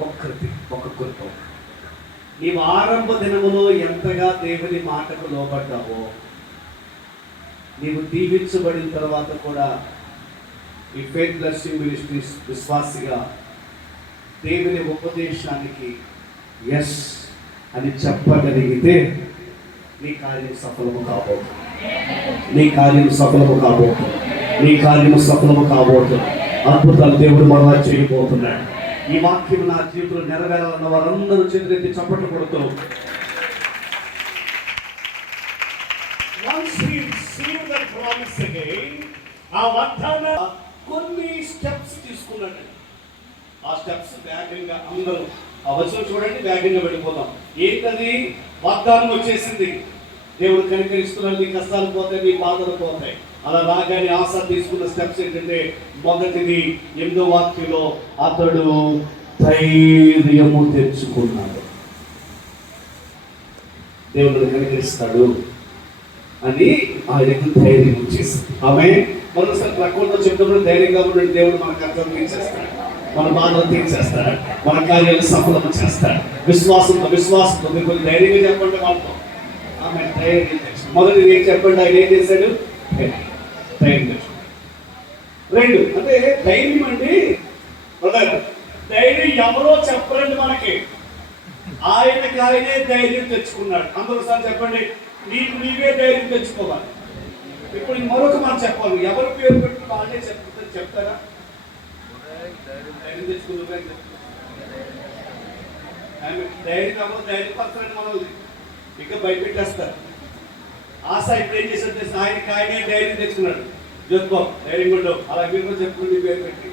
ఒక్కొక్కరితో నీవు ఆరంభ దినములో ఎంతగా దేవుని మాటకు లోబడ్డావో, నీవు దీవించబడిన తర్వాత కూడా ఈ ఫెయిత్ బ్లెస్సింగ్ మినిస్ట్రీస్ విశ్వాసిగా దేవుని ఉపదేశానికి ఎస్ అని చెప్పగలిగితే నీ కార్యం సఫలము కాబోతుంది. నీ కార్యం సఫలము కాబోతుంది. నీ కార్యము సఫలము కాబోతుంది. అద్భుతాలు దేవుడు మరలా చేయబోతున్నాడు. ఈ వాక్యం నా జీవితంలో నెరవేరాలన్న వారందరూ చేతులెత్తి చప్పట్లు కొడుతూ ఆ వాగ్దాన కొన్ని స్టెప్స్ తీసుకున్నాడు. ఆ స్టెప్స్ వేగంగా అందరూ ఆ వచనం చూడండి, వేగంగా వెళ్ళిపోతాం. ఏంటది? వాగ్దానం వచ్చేసింది. దేవుడు కనికరిస్తున్నాడు. నీ కష్టాలు పోతాయి, నీ బాధలు పోతాయి. అలా రాగానే ఆశ తీసుకున్న స్టెప్స్ ఏంటంటే, మొదటిది 8వ వాక్యంలో అతడు ధైర్యము తెచ్చుకున్నాడు. దేవుడు కనికరిస్తాడు అని ఆయనకు ధైర్యం వచ్చేసింది. ఆమె మరోసారి ప్రకృతిలో చెప్తున్నప్పుడు ధైర్యంగా ఉండండి. దేవుడు మన కష్టం తీర్చేస్తాడు, మన బాధలు తీర్చేస్తాడు, మన కార్యాలు సఫలం చేస్తాడు. విశ్వాసంతో మీరు కొంచెం ధైర్యంగా చెప్పండి వాళ్ళతో. ఆమె ధైర్యం తెచ్చు. మొదటిది ఏం చెప్పండి, ఆయన ఏం చేశాడు? ధైర్యం తెచ్చు. 2 అంటే ధైర్యం అండి బ్రదర్, ధైర్యం ఎవరో చెప్పరండి మనకి, ఆయనకి ఆయనే ధైర్యం తెచ్చుకున్నాడు. అందరూ సార్ చెప్పండి, నీకు నీవే ధైర్యం తెచ్చుకోవాలి. ఇప్పుడు మరొక మాట చెప్పాలి, ఎవరు పేరు పెట్టి వాళ్ళే చెప్తారా? ధైర్యం తెచ్చుకున్న ధైర్యం ఎవరు ధైర్యపరచండి మనల్ని, ఇంకా భయపెట్టేస్తారు. ఆశ ఇప్పుడు ఏం చేశాడు? ఆయనకి ఆయనే ధైర్యం తెచ్చుకున్నాడు. జ్యోతిబాబు ధైర్యం ఉండవు, అలా మీరు కూడా చెప్పుకుంటే పేరు పెట్టి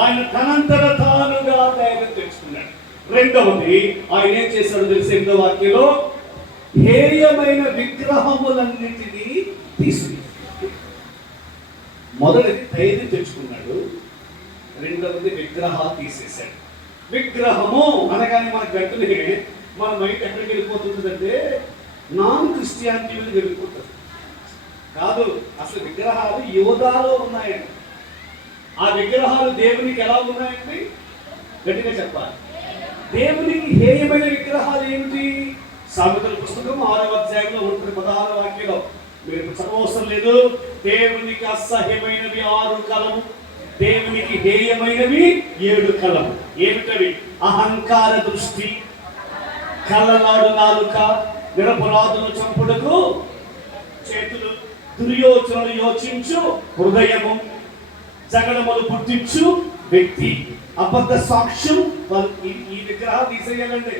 ఆయన తనంతట తానుగా ధైర్యం తెచ్చుకున్నాడు. రెండవది ఆయన ఏం చేశాడు తెలిసి 8వ వాక్యంలో హేయమైన విగ్రహములన్నింటినీ తీసి, మొదటిది ధైర్యం తెచ్చుకున్నాడు, రెండవది విగ్రహాలు తీసేశాడు. విగ్రహము అనగానే మనకు వెంటనే మన మైండ్ ఎక్కడికి వెళ్ళిపోతుందంటే నాన్ క్రిస్టియానిటీ మీద వెళ్ళిపోతుంది. కాదు, అసలు విగ్రహాలు యోధాలో ఉన్నాయండి. ఆ విగ్రహాలు దేవునికి ఎలా ఉన్నాయండి? గట్టిగా చెప్పాలి. దేవునికి హేయమైన విగ్రహాలు ఏమిటి? సామెతల పుస్తకం 6వ అధ్యాయంలో ఉంటుంది 16వ వాక్యంలో. మీరు చదవవసరం లేదు. దేవునికి అసహ్యమైనవి 6 కలవు, దేవునికి హేయమైనవి 7 కలవు. ఏమిటవి? అహంకార దృష్టి, కళ్ళలాడు నాలుక, నిరపరాధులు చంపుటకు చేతులు, దుర్యోచనలు యోచించు హృదయము, జగడములు పుట్టించు వ్యక్తి, అబద్ధ సాక్ష్యం. ఈ విగ్రహాలు తీసేయాలండి.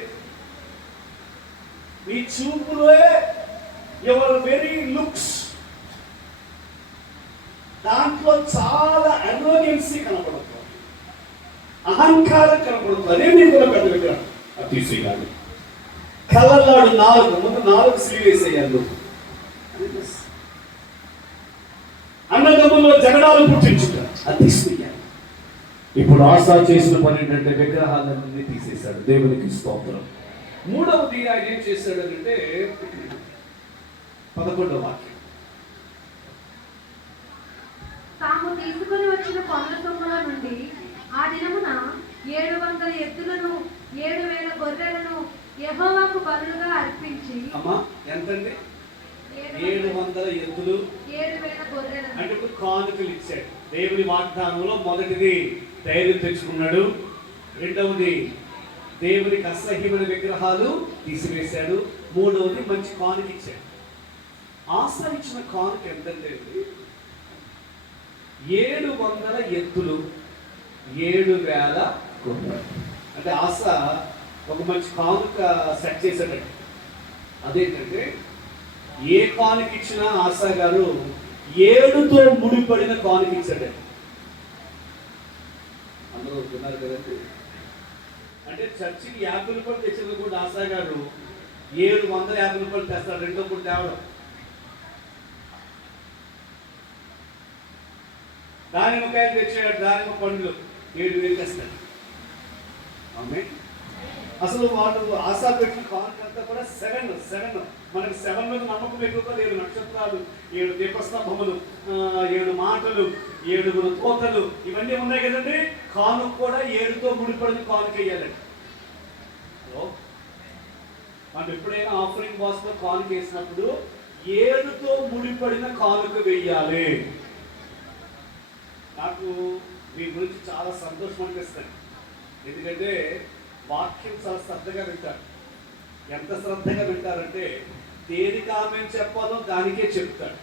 మీ చూపులే యువర్ వెరీ లుక్స్, దాంట్లో చాలా అరోగెన్సీ కనపడుతుంది, అహంకారం కనపడుతుంది. అదే మీరు కూడా పెద్ద విగ్రహం అది తీసేయాలి. కళ్ళలాడు నాలుగు, ముందు 4 సిలివేసేయాలి. అన్నదమ్ములో జగడాలు పుట్టించుట అది తీసేయాలి. ఇప్పుడు ఆశ చేసిన పని ఏంటంటే విగ్రహాలన్నీ తీసేశాడు. దేవునికి స్తోత్రం. మూడవది ఆయన ఏం చేశాడు అంటే 11వ వాక్యం, తాము తీసుకొని వచ్చిన కొల్ల సొమ్ముల నుండి ఆ దినమున 700 ఎద్దులను 7,000 గొర్రెలను యెహోవాకు బలులుగా అర్పించి. అమ్మా ఎంతండి? 700 ఎద్దులు 7,000 గొర్రెలు అంటే ఇప్పుడు కానుకలు ఇచ్చాడు. దేవుని వాగ్దానంలో మొదటిది ధైర్యం తెచ్చుకున్నాడు, రెండవది దేవునికి అసహ్యమైన విగ్రహాలు తీసివేశాడు, మూడవది మంచి కానుక ఇచ్చాడు. ఆశ ఇచ్చిన కానుక ఎంతంటే 700 ఎద్దులు 7,000 గొర్రెలు. అంటే ఆశ ఒక మంచి కానుక సెట్ చేశాడండి. అదేంటంటే ఏ కానుక ఇచ్చినా ఆశా గారు 7తో ముడిపడిన కానుక ఇచ్చాడండి. అందరూ విన్నారు కదండి. అంటే చర్చికి 50 రూపాయలు తెచ్చిన కూడా ఆశా గారు 750 రూపాయలు తెస్తాడు. రెండో కూడా తేవడం. దానిమ్మకాయలు తెచ్చాడు, దానిమ్మ పండ్లు 7,000 తెస్తాడు. ఆమె అసలు వాళ్ళు ఆశా పెట్టిన కానుక అంతా కూడా 7 మనకు 7 మీద నమ్మకం ఎక్కువగా లేదు. నక్షత్రాలు, 7 దీపస్తంభములు, 7 మాటలు, 7 తోతలు, ఇవన్నీ ఉన్నాయి కదండి. కానుక కూడా 7తో ముడిపడిన కానుక వేయాలండి. హలో, మనం ఎప్పుడైనా ఆఫరింగ్ బాక్స్ లో కానుక వేసినప్పుడు ఏడుతో ముడిపడిన కానుక వెయ్యాలి. నాకు మీ గురించి చాలా సంతోషం అనిపిస్తుంది. ఎందుకంటే వాక్యం చాలా శ్రద్ధగా వింటారు. ఎంత శ్రద్ధగా వింటారంటే దేనికి ఆమె చెప్పాలో దానికే చెప్తారు,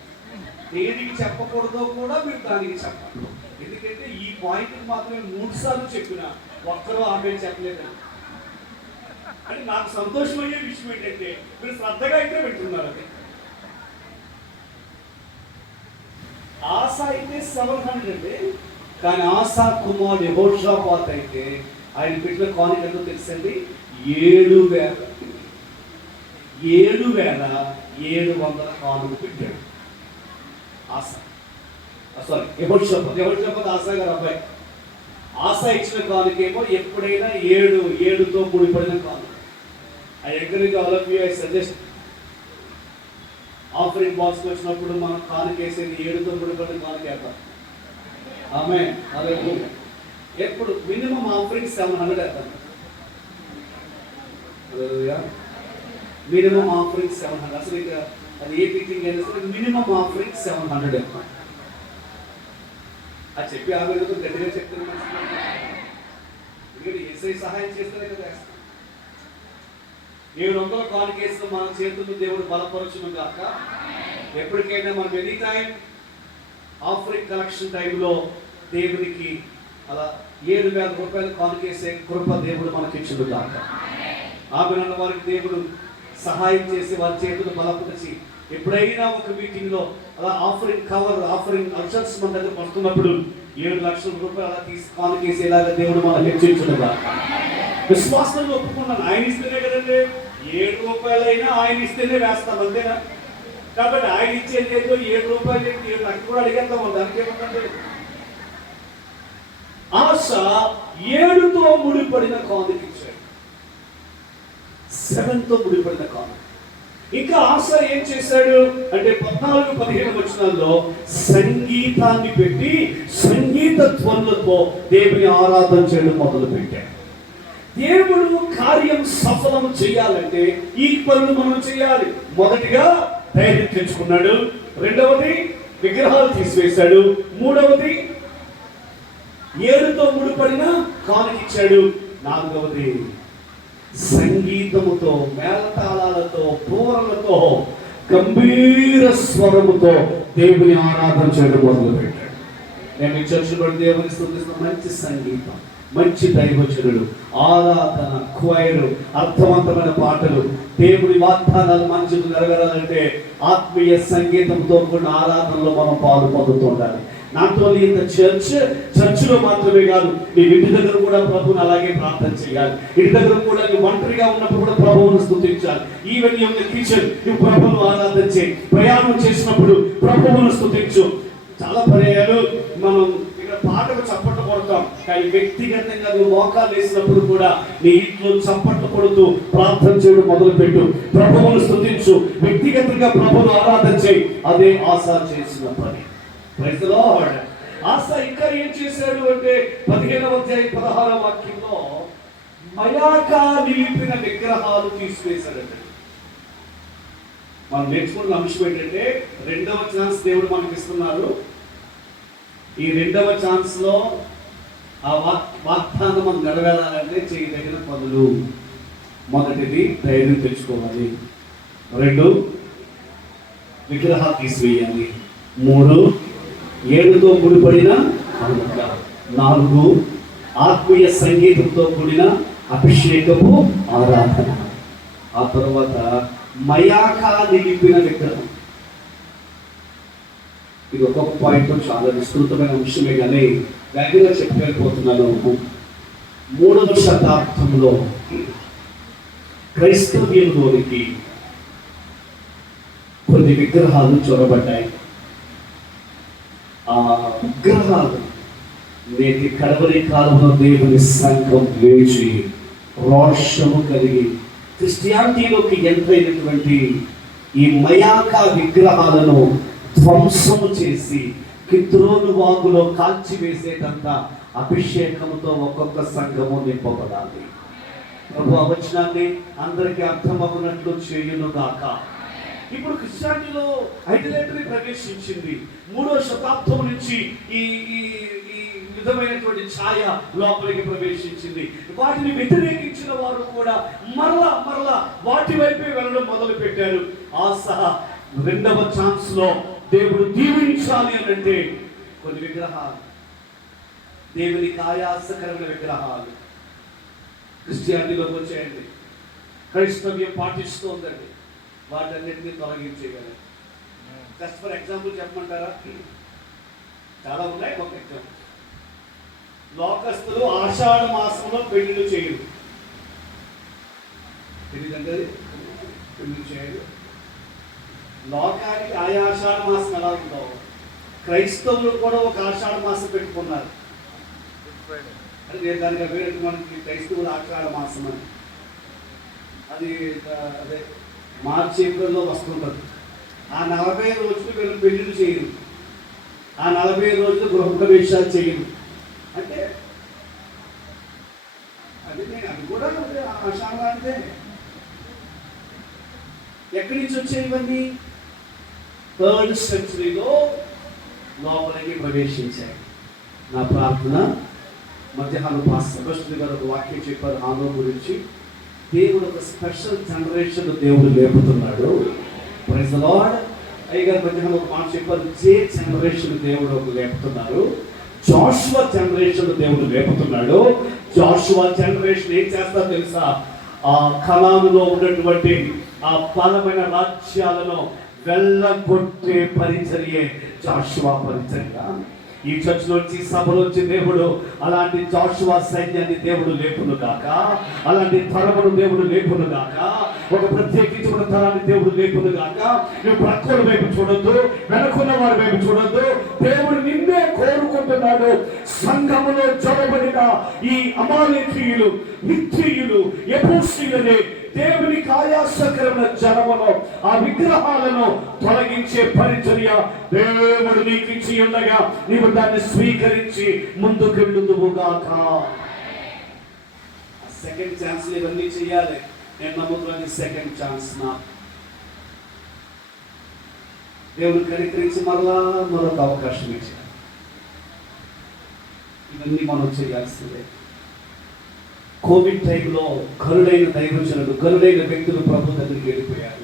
దేనికి చెప్పకూడదో కూడా మీరు దానికి చెప్పాలి. ఎందుకంటే ఈ పాయింట్ మాత్రమే 3 సార్లు చెప్పిన ఒక్కరూ ఆమె చెప్పలేదని. అంటే నాకు సంతోషమయ్యే విషయం ఏంటంటే మీరు శ్రద్ధగా అయితే వింటున్నారు. అది ఆశ అయితే 700, కానీ ఆశా కుమారుడు యెహోషాపాతు అయితే ఆయన పెట్టిన కానుక ఎంతో తెలుసండి, 7,700 కానుక పెట్టాడు. ఆశ సారీ యెహోషాపాతు ఆశ గారు అబ్బాయి. ఆశ ఇచ్చిన కానుకేమో ఎప్పుడైనా 7తో ముడిపడిన కానుక. I encourage all of you, I suggest offering box వచ్చినప్పుడు మనం కానుకేసేది 7తో ముడిపడిన కానుకేద్దాం. ఆమె అదే ఎప్పుడు మినిమం ఆఫరింగ్ 700 వేద్దాం. Minimum offering 700. అసలు ఇక అది ఏ టీచింగ్ అయినా సరే మినిమం ఆఫరింగ్ 700 వేద్దాం. అది చెప్పి ఆమె గట్టిగా చెప్తున్నా, ఎందుకంటే ఏసై సహాయం చేస్తేనే కదా వేస్తాం. 700 కానుకేసిన మన చేతుల్లో దేవుడు బలపరచును గాక. ఎప్పటికైనా మనం ఎనీ టైం ఆఫరింగ్ కలెక్షన్ టైంలో దేవునికి అలా 7,000 రూపాయలు కానుకేసే కృప దేవుడు మనకి ఇచ్చును గాక. ఆమె అన్న వారికి దేవుడు సహాయం చేసి వారి చేతులు బలపరిచి ఎప్పుడైనా ఒక మీటింగ్లో అలా ఆఫరింగ్ అక్షర్స్ మన దగ్గర వస్తున్నప్పుడు 7 లక్షల రూపాయలు అలా తీసి కానుకేసేలాగా దేవుడు మనం హెచ్చరించును గాక. విశ్వాసంలో ఒప్పుకున్నాను, ఆయన ఇస్తేనే కదండి. 7 రూపాయలైనా ఆయన ఇస్తేనే వేస్తాం, అంతేనా? కాబట్టి ఆయన ఇచ్చేది ఏదో 7 రూపాయలు 7 లక్షలు కూడా అడిగేద్దాం, దానికి ఏముందండి. ఆశ 7తో ముడిపడిన కానుక ఇచ్చాడు, 7తో ముడిపడిన కానుక. ఇంకా ఆశ ఏం చేశాడు అంటే 14-15 వచనాల్లో సంగీతాన్ని పెట్టి సంగీత ధ్వనులతో దేవుని ఆరాధన చేయడం మొదలు పెట్టాడు. దేవుడు కార్యం సఫలం చేయాలంటే ఈ పనులు మనం చేయాలి. మొదటిగా ధైర్యం తెచ్చుకున్నాడు, రెండవది విగ్రహాలు తీసివేశాడు, మూడవది 7తో ముడిపడిన కానుకిచ్చాడు, నాలుగవది సంగీతముతో మేళతాళాలతో పూరలతో గంభీర స్వరముతో దేవుని ఆరాధన చేయడం మొదలు పెట్టాడు. నేను ఈ చర్చిలో దేవుని స్తుతిస్తున్న మంచి సంగీతం, మంచి దైవజనులు, ఆరాధన, క్వైరు, అర్థవంతమైన పాటలు, దేవుని వాగ్దానాలు మన జీవితంలో నెరవేరాలంటే ఆత్మీయ సంగీతంతో కూడిన ఆరాధనలో మనం పాలు పొందుతూ ఉండాలి. నాతో ఇంత చర్చిలో మాత్రమే కాదు, నీ ఇంటి దగ్గర కూడా ప్రభువుని అలాగే ప్రార్థన చేయాలి. ఇంటి దగ్గర కూడా నువ్వు ఒంటరిగా ఉన్నప్పుడు కూడా ప్రభువును స్తుతించాలి. ఈవెన్ ఇన్ ద కిచెన్ నువ్వు ప్రభువును ఆరాధన చేయి. ప్రయాణం చేసినప్పుడు ప్రభువును స్తుతించు. చాలా పర్యాయాలు మనం ఇక్కడ పాటకు చప్పట్లు కొడతాం, కానీ వ్యక్తిగతంగా నువ్వు మోకాలు వేసినప్పుడు కూడా నీ ఇంట్లో చప్పట్లు కొడుతూ ప్రార్థన చేయడం మొదలుపెట్టు. ప్రభువును స్తుతించు, వ్యక్తిగతంగా ప్రభువును ఆరాధన చేయి. అదే ఆశ చేసిన పని. Praise the lord. ఆశ ఇంకా ఏం చేశాడు అంటే 15వ అధ్యాయం 16వ వాక్యంలో మయాకా నిలిపిన విగ్రహాలు తీసివేశాడండి. మనం నేర్చుకున్న అంశం ఏంటంటే 2వ ఛాన్స్ దేవుడు మనకి ఇస్తున్నారు. ఈ 2వ ఛాన్స్ లో ఆ వాగ్దానం మనం నెరవేరాలంటే చేయదగిన పనులు. మొదటిది ధైర్యం తెచ్చుకోవాలి, 2 విగ్రహాలు తీసివేయాలి, 3 7తో ముడిపడిన కానుక, 4 ఆత్మీయ సంగీతంతో కూడిన అభిషేకము ఆరాధన, ఆ తర్వాత మయాకా నిలిపిన విగ్రహం. ఇది ఒక్కొక్క పాయింట్ చాలా విస్తృతమైన అంశమే, కానీ దగ్గరగా చెప్పలేకపోతున్నాను. 3వ శతాబ్దంలో క్రైస్తవ్యంలోనికి కొన్ని విగ్రహాలు చొరబడ్డాయి. ఆ విగ్రహాలు నేటి కడవరి కాలంలో దేవుని సంఘం లేచి రోషము కలిగి క్రిస్టియానిటీలోకి ఎంతైనటువంటి ఈ మయాకా విగ్రహాలను ధ్వంసము చేసి కిద్రోను వాగులో కాల్చివేసేటంత అభిషేకంతో ఒక్కొక్క సంఘము నింపబడాలి. ప్రభు వచనాన్ని అందరికీ అర్థమవునట్లు చేయును గాక. ఇప్పుడు క్రిస్టియానిటీలో ఐడలేటరీ ప్రవేశించింది. 3వ శతాబ్దం నుంచి ఈ ఈ ఈ విధమైనటువంటి ఛాయ లోపలికి ప్రవేశించింది. వాటిని వ్యతిరేకించిన వారు కూడా మరలా వాటి వైపే వెళ్ళడం మొదలు పెట్టారు. రెండవ ఛాన్స్ లో దేవుడు దీవించాలి అని అంటే కొన్ని విగ్రహాలు, దేవునికి ఆయాసకరమైన విగ్రహాలు క్రిస్టియానిటీలోకి వచ్చాయండి. క్రైస్తవ్యం పాటిస్తోందండి. వాటన్నిటిని తొలగించేయాలి. జస్ట్ ఫర్ ఎగ్జాంపుల్ చెప్పమంటారా? చాలా ఉన్నాయి. ఒక ఎగ్జాంపుల్, లోకస్తులు ఆషాఢ మాసంలో పెళ్లిళ్ళు చేయరు. ఎందుకంటే పెళ్లి చేయరు. లోకానికి ఆయా ఆషాఢ మాసం ఎలా ఉందో క్రైస్తవులు కూడా ఒక ఆషాఢ మాసం పెట్టుకున్నారు. అంటే దానికి వేరే మనకి క్రైస్తవులు ఆషాఢ మాసం అని, అది అదే మార్చి ఏప్రిల్లో వస్తుంటుంది. ఆ 40 రోజులు వీళ్ళు పెళ్లిళ్ళు చేయరు. ఆ 40 రోజులు గృహప్రవేశాలు చేయరు. అంటే అది కూడా ఆషాఢానిదే. ఎక్కడి నుంచి వచ్చాయి ఇవన్నీ? 3rd సెంచరీలో లోపలికి ప్రవేశించాయి. నా ప్రార్థన, మధ్యాహ్నం పాస్టర్ గారు ఒక వాక్యం చెప్పారు ఆమె గురించి. దేవుడు ఒక స్పెషల్ జనరేషన్ దేవుడు లేపుతున్నాడు. Praise the lord. అయ్యగారు మధ్యాహ్నం ఒక మాట చెప్పారు, జే జనరేషన్ దేవుడు ఒక లేపుతున్నారు, జాషువా జనరేషన్ దేవుడు లేపుతున్నాడు. జాషువా జనరేషన్ ఏం చేస్తా తెలుసా? ఆ కనానులో ఉన్నటువంటి ఆ బలమైన రాజ్యాలను వెళ్ళగొట్టే పరిచర్యే జాషువా పరిచర్య. ఈ చర్చిలోంచి సభలోంచి దేవుడు అలాంటి జాషువా సైన్యాన్ని దేవుడు లేపును గాక, అలాంటి తరమును దేవుడు లేపును గాక, ఒక ప్రత్యేకించిన తరాన్ని దేవుడు లేపును గాక. నువ్వు ప్రక్కల వైపు చూడొద్దు, వెనుకున్న వారి వైపు చూడొద్దు. దేవుడు నిన్నే కోరుకుంటున్నాడు. సంఘములో జొరబడిన ఈ అమాలేకీయులు, హిత్తీయులు, యెబూసీయులనే దేవునికి ఆయాసకరమైన జనమును, ఆ విగ్రహాలను తొలగించే పరిచర్య దేవుడు నీకు ఇచ్చి ఉండగా నీవు దాన్ని స్వీకరించి ముందుకెళ్ళుదువుగాక. సెకండ్ ఛాన్స్ ఇవన్నీ చేయాలి. నేను నమ్ముతున్నాను సెకండ్ ఛాన్స్ నా దేవుడు కనికరించి మరొక అవకాశం ఇచ్చాడు. ఇవన్నీ మనం చేయాల్సిందే. కోవిడ్ టైంలో గరుడైన దైవజనులు, గరుడైన వ్యక్తులు ప్రభు దగ్గరికి వెళ్ళిపోయారు.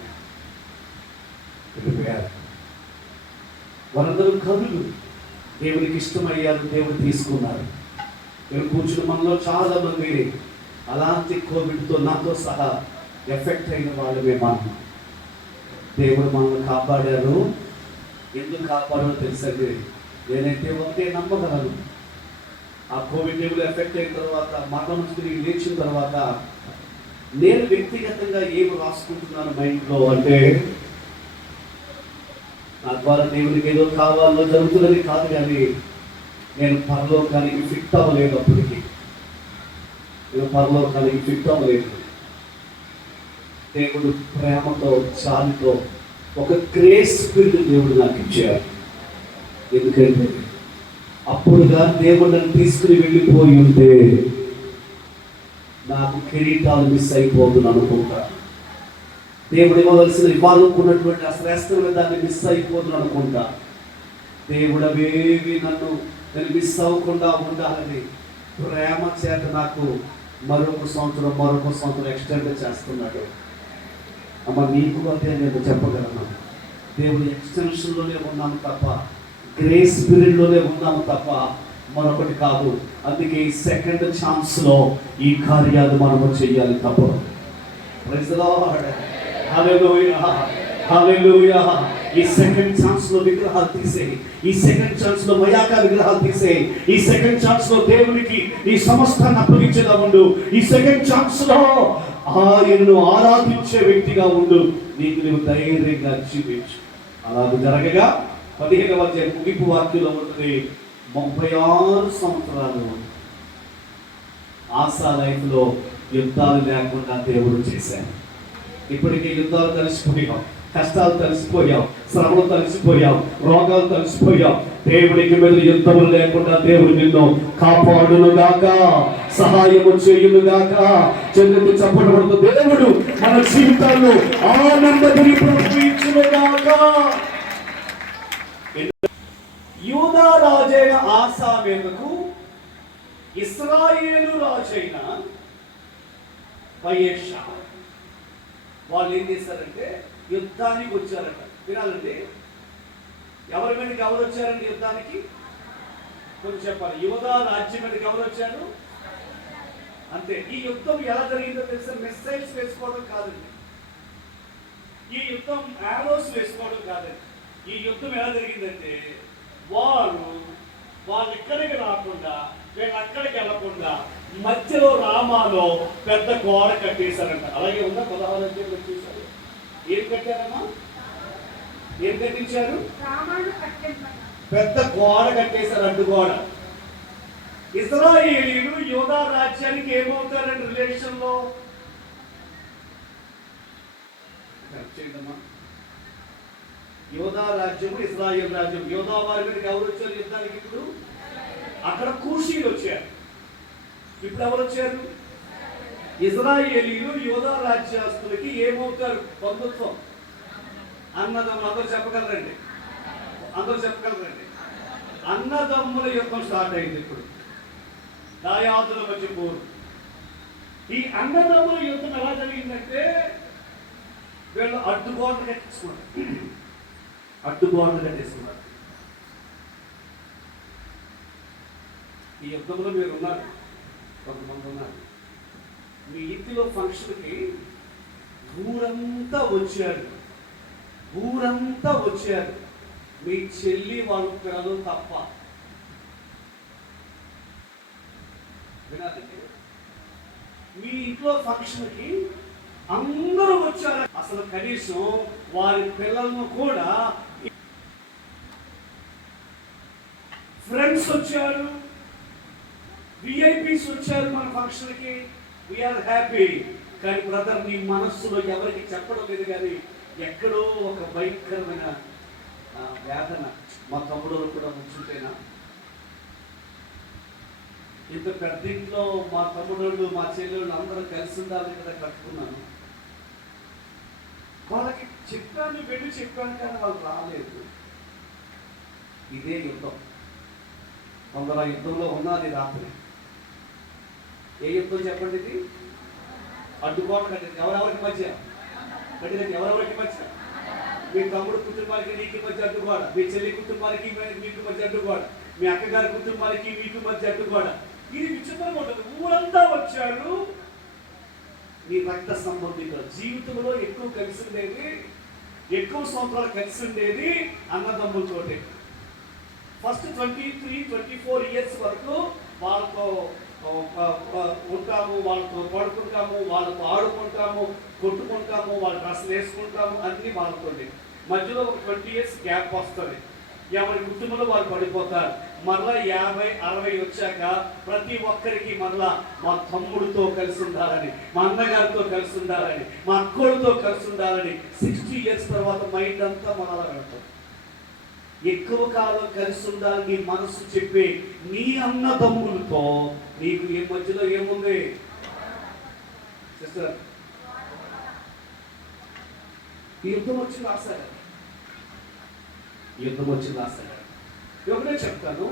వారందరూ కరులు, దేవునికి ఇష్టమయ్యారు, దేవుడు తీసుకున్నారు. నేను కూర్చుని మనలో చాలా మంది అలాంటి కోవిడ్తో నాతో సహా ఎఫెక్ట్ అయిన వాళ్ళమే మనం. దేవుడు మనల్ని కాపాడారు. ఎందుకు కాపాడో తెలుసండి. నేనైతే ఒకటే నమ్మగలను, ఆ కోవిడ్ టైంలో ఎఫెక్ట్ అయిన తర్వాత, మరణం నుంచి లేచిన తర్వాత నేను వ్యక్తిగతంగా ఏమి రాసుకుంటున్నాను మైండ్లో అంటే, నా ద్వారా దేవుడికి ఏదో కావాలో జరుగుతుందని కాదు, కానీ నేను పరలోకానికి ఫిట్ అవ్వలేదు. అప్పటికి నేను పరలోకానికి ఫిట్ అవ్వలేదు. దేవుడు ప్రేమతో, చాలితో ఒక గ్రేస్ స్పిరిట్ దేవుడు నాకు ఇచ్చారు. ఎందుకంటే అప్పుడుగా దేవుడు నన్ను తీసుకుని వెళ్ళిపోయి ఉంటే నాకు కిరీటాలు మిస్ అయిపోతుంది అనుకుంటా. దేవుడు ఇవ్వాలనుకున్నటువంటి ఆ శ్రేష్టమైన దాన్ని మిస్ అయిపోతుంది అనుకుంటా. దేవుడు అవేవి నేను మిస్ అవ్వకుండా ఉండాలని ప్రేమ చేత నాకు మరొక సంవత్సరం ఎక్స్టెండ్ చేస్తున్నాడు. అమ్మ నీకు అదే నేను చెప్పగలను. దేవుడు ఎక్స్టెన్షన్లోనే ఉన్నాము తప్ప, గ్రేస్ పీరియడ్లోనే ఉన్నాము తప్ప మరొకటి కాదు. అందుకే ఈ సెకండ్ ఛాన్స్లో ఈ కార్యాలు మనము చెయ్యాలి తప్ప. Praise the Lord. Hallelujah, hallelujah. ఈ సెకండ్ ఛాన్స్లో విగ్రహాలు తీసేయి. ఈ సెకండ్ ఛాన్స్లో మయాక విగ్రహాలు తీసేయి. ఈ సెకండ్ ఛాన్స్లో దేవునికి ఈ సమస్తాన్ని అప్పగించేలా ఉండు. ఈ సెకండ్ ఛాన్స్లో ఆయనను ఆరాధించే వ్యక్తిగా ఉండు. నీకు నువ్వు ధైర్యంగా జీవించు. అలాగ జరగగా 15వ అధ్యాయం ముగింపు వాక్యంలో ఉంటుంది, 36 సంవత్సరాలు ఆసా లైఫ్లో యుద్ధాలు లేకుండా దేవుడు చేశారు. ఇప్పటికీ యుద్ధాలు కలిసిపోయాం. కష్టాలు తలిసిపోయాం, శ్రమలు తలిసిపోయాం, రోగాలు తలిసిపోయాం. దేవునికి మీద యుద్ధములు లేకుండా దేవుడు నిన్ను కాపాడును గాక, సహాయము చేయును గాక. చెందుకు చప్పటపడుతూ దేవుడు మన జీవితాల్లో ఆనందగిరి ప్రవహించును గాక. యూదా రాజైన ఆసా మీదకు ఇశ్రాయేలు రాజైన బయెషా వాళ్ళు ఏం చేశారంటే యుద్ధానికి వచ్చారట. వినాలండి, ఎవరి మీదకి ఎవరు వచ్చారండి యుద్ధానికి? కొంచెం చెప్పాలి. యూదా రాజ్యం మీదకి ఎవరు వచ్చారు? అంతే. ఈ యుద్ధం ఎలా జరిగిందో తెలుసా? మిస్సైల్స్ వేసుకోవడం కాదండి, ఈ యుద్ధం ఆరోస్ వేసుకోవడం కాదండి. ఈ యుద్ధం ఎలా జరిగిందంటే వాళ్ళు ఇక్కడికి రాకుండా, వీళ్ళు అక్కడికి వెళ్ళకుండా మధ్యలో రామాలో పెద్ద గోడ కట్టేశారంట. అలాగే ఉందా? 16 అధ్యాయంలో చూశారు. ఏం కట్టారమ్మా? ఏం కట్టించారు? పెద్ద గోడ కట్టేశారు, అడ్డు గోడ. ఇశ్రాయేలీయులు యూదా రాజ్యానికి ఏమవుతారండి రిలేషన్ లో? యూదా రాజ్యము, ఇశ్రాయేల్ రాజ్యం. యూదా వారి మీదకి ఎవరు వచ్చారు యుద్ధానికి? ఇప్పుడు అక్కడ కూషీలు వచ్చారు. ఇప్పుడు ఎవరు వచ్చారు? ఇశ్రాయేలీయులు యూదా రాజ్యాస్తులకి ఏమవుతారు? బంధుత్వం. అన్నదమ్ములు. అందరూ చెప్పగలరండి? అందరూ చెప్పగలరండి? అన్నదమ్ముల యుద్ధం స్టార్ట్ అయింది ఇప్పుడు. దాయాదుల మధ్య పోరు. ఈ అన్నదమ్ముల యుద్ధం ఎలా జరిగిందంటే వీళ్ళు అడ్డుగోడలు కట్టేసుకున్నారు. ఈ యుద్ధంలో మీరు ఉన్నారు, కొంతమంది ఉన్నారు. మీ ఇంటిలో ఫంక్షన్కి ఊరంతా వచ్చారు, మీ చెల్లి వాళ్ళ పిల్లలు తప్ప. వినాలండి, మీ ఇంట్లో ఫంక్షన్కి అందరూ వచ్చారు. అసలు కనీసం వారి పిల్లలను కూడా ఫ్రెండ్స్ వచ్చారు, విఐపీస్ వచ్చారు మన ఫంక్షన్కి. We are happy. కానీ బ్రదర్, నీ మనస్సులో ఎవరికి చెప్పడం లేదు, కానీ ఎక్కడో ఒక భయంకరమైన వేదన. మా తమ్ముడు కూడా ముంచుంటేనా, ఇంత పెద్ద ఇంట్లో మా తమ్ముడు మా చెల్లెళ్ళు అందరూ కలిసి ఉండాలి కదా కట్టుకున్నాను. వాళ్ళకి చెప్పాను కానీ వాళ్ళు రాలేదు. ఇదే యుద్ధం. కొందరు ఆ యుద్ధంలో ఉన్నది రాత్రి. ఏ యుద్ధం చెప్పండి ఇది? అడ్డుకోవడం కట్టింది. ఎవరెవరికి మధ్య కట్టింది? ఎవరెవరికి మధ్య? మీ తమ్ముడు కుటుంబానికి నీకు మధ్య అడ్డుకోడ, మీ చెల్లి కుటుంబానికి మీకు మధ్య అడ్డుకోడ, మీ అక్కగారి కుటుంబానికి మీకు మధ్య అడ్డుకోడ. ఇది విచిత్రంగా ఉంటుంది. ఊరంతా వచ్చారు. మీ రక్త సంబంధికులు జీవితంలో ఎక్కువ కలిసి ఉండేది, ఎక్కువ సంవత్సరాలు కలిసి ఉండేది అన్నదమ్ములతోటే. ఫస్ట్ 23-24 ఇయర్స్ వరకు వాళ్ళతో ఉంటాము, వాళ్ళతో పడుకుంటాము, వాళ్ళతో ఆడుకుంటాము, కొట్టుకుంటాము, వాళ్ళ డ్రెస్సులు వేసుకుంటాము, అన్నీ వాళ్ళతో. మధ్యలో ఒక 20 ఇయర్స్ గ్యాప్ వస్తుంది. ఎవరి కుటుంబంలో వారు పడిపోతారు. మరలా 50-60 వచ్చాక ప్రతి ఒక్కరికి మరలా మా తమ్ముడితో కలిసి ఉండాలని, మా అన్నగారితో కలిసి ఉండాలని, మా అక్కోడితో కలిసి ఉండాలని 60 ఇయర్స్ తర్వాత మైండ్ అంతా మనలా పెడతాం. ఎక్కువ కాలం కలిసి ఉండాలని నీ మనసు చెప్పే నీ అన్నదమ్ములతో నీకు ఏ మధ్యలో ఏముంది? సిస్టర్, యుద్ధం వచ్చింది ఆశగా, యుద్ధం వచ్చింది ఆశగా. ఎవరే చెప్తాను,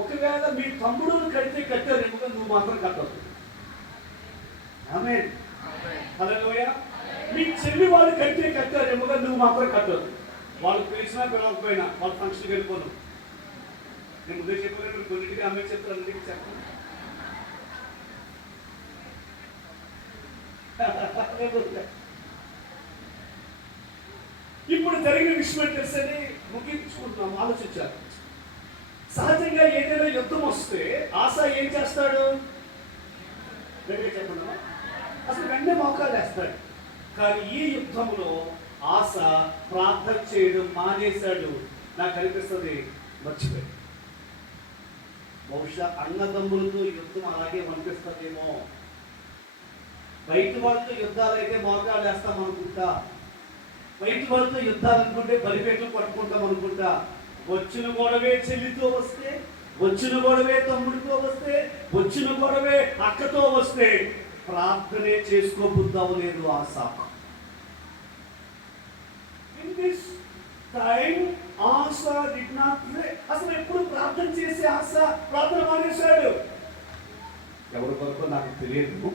ఒకవేళ మీ తమ్ముడును కడితే కట్టారేమో, నువ్వు మాత్రం కట్టదు. ఆమేన్, హల్లెలూయా. మీ చెల్లి వాళ్ళు కడితే కట్టారేమో, నువ్వు మాత్రం కట్టదు. వాళ్ళు పిలిచినా పిలవకపోయినా వాళ్ళ ఫంక్షన్కి వెళ్ళిపోను. నేను ముందే చెప్పాను, కొన్నింటికి అమ్మే చెప్తాను, అన్నింటికి చెప్పను. ఇప్పుడు జరిగిన విషయం తెలిసని ముగించుకుంటున్నాం. ఆలోచించారు. సహజంగా ఏదైనా యుద్ధం వస్తే ఆశ ఏం చేస్తాడు? చెప్పండి, అసలు వెంటనే మోకాలు వేస్తాడు. కానీ ఈ యుద్ధంలో ఆశ ప్రార్థన చేయడం మానేశాడు. నాకు అనిపిస్తుంది మర్చిపోయి. బహుశా అన్నదమ్ములతో యుద్ధం అలాగే అనిపిస్తుందేమో. బయట వాళ్ళతో యుద్ధాలు అయితే మోకాలు వేస్తాం అనుకుంటా. బయట వాళ్ళతో యుద్ధాలనుకుంటే బలిపేటలు పట్టుకుంటాం అనుకుంటా, వచ్చిన గొడవే చెల్లితో వస్తే, వచ్చిన గొడవే తమ్ముడితో వస్తే, వచ్చిన గొడవే అక్కతో వస్తే ప్రార్థనే చేసుకోబుద్దవలేదు ఆసాకు. In this time Asa did not pray. అసలు ఎప్పుడు ప్రార్థన చేసే ఆసా ప్రార్థన మానేశాడు. ఎవరి కొరకు నాకు తెలియదు,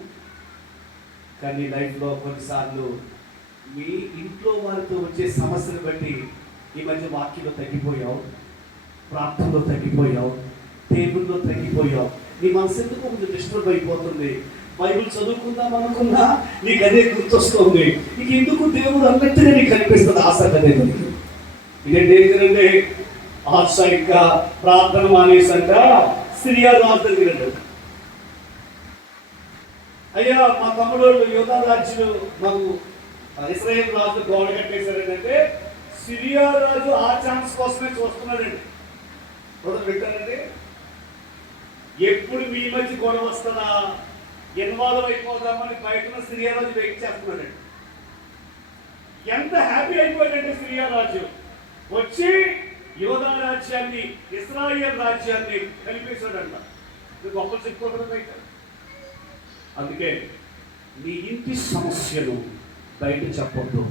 కానీ లైఫ్లో కొన్నిసార్లు మీ ఇంట్లో వారితో వచ్చే సమస్యను బట్టి ఈ మధ్య వాక్యంలో తగ్గిపోయావు, ప్రార్థనలో తగ్గిపోయావు, దేవుల్లో తగ్గిపోయావు. నీ మనసు ఎందుకు కొంచెం డిస్టర్బ్ అయిపోతుంది. బైబిల్ చదువుకుందాం అనుకున్నా నీకు అదే గుర్తొస్తుంది. నీకు ఎందుకు దేవుడు అన్నట్టుగా నీకు కనిపిస్తుంది ఆశ అదే. ఇదేంటి ఏంటంటే ఆశ ఇంకా ప్రార్థన మానేసంట సిరియా రాజు దగ్గర, అయ్యా మా తమ్ముడు యోధా రాజులు మాకు ఇశ్రాయేల్ రాజు గోడ కట్టేశారంటే సిరియా రాజు ఆ ఛాన్స్ కోసమే చూస్తున్నాడండి. పెట్టారండి, ఎప్పుడు మీ మధ్య గొడవ వస్తుందా, ఇన్వాల్వ్ అయిపోదామని బయట సిరియా రాజు వెయిట్ చేస్తున్నాడండి. ఎంత హ్యాపీ అయిపోయాడంటే సిరియా రాజు వచ్చి యోధా రాజ్యాన్ని ఇశ్రాయేల్ రాజ్యాన్ని కలిపేశాడంట. గొప్పలు చెప్పుకోవడం బయట. అందుకే నీ ఇంటి సమస్యను బయట చెప్పొద్దు,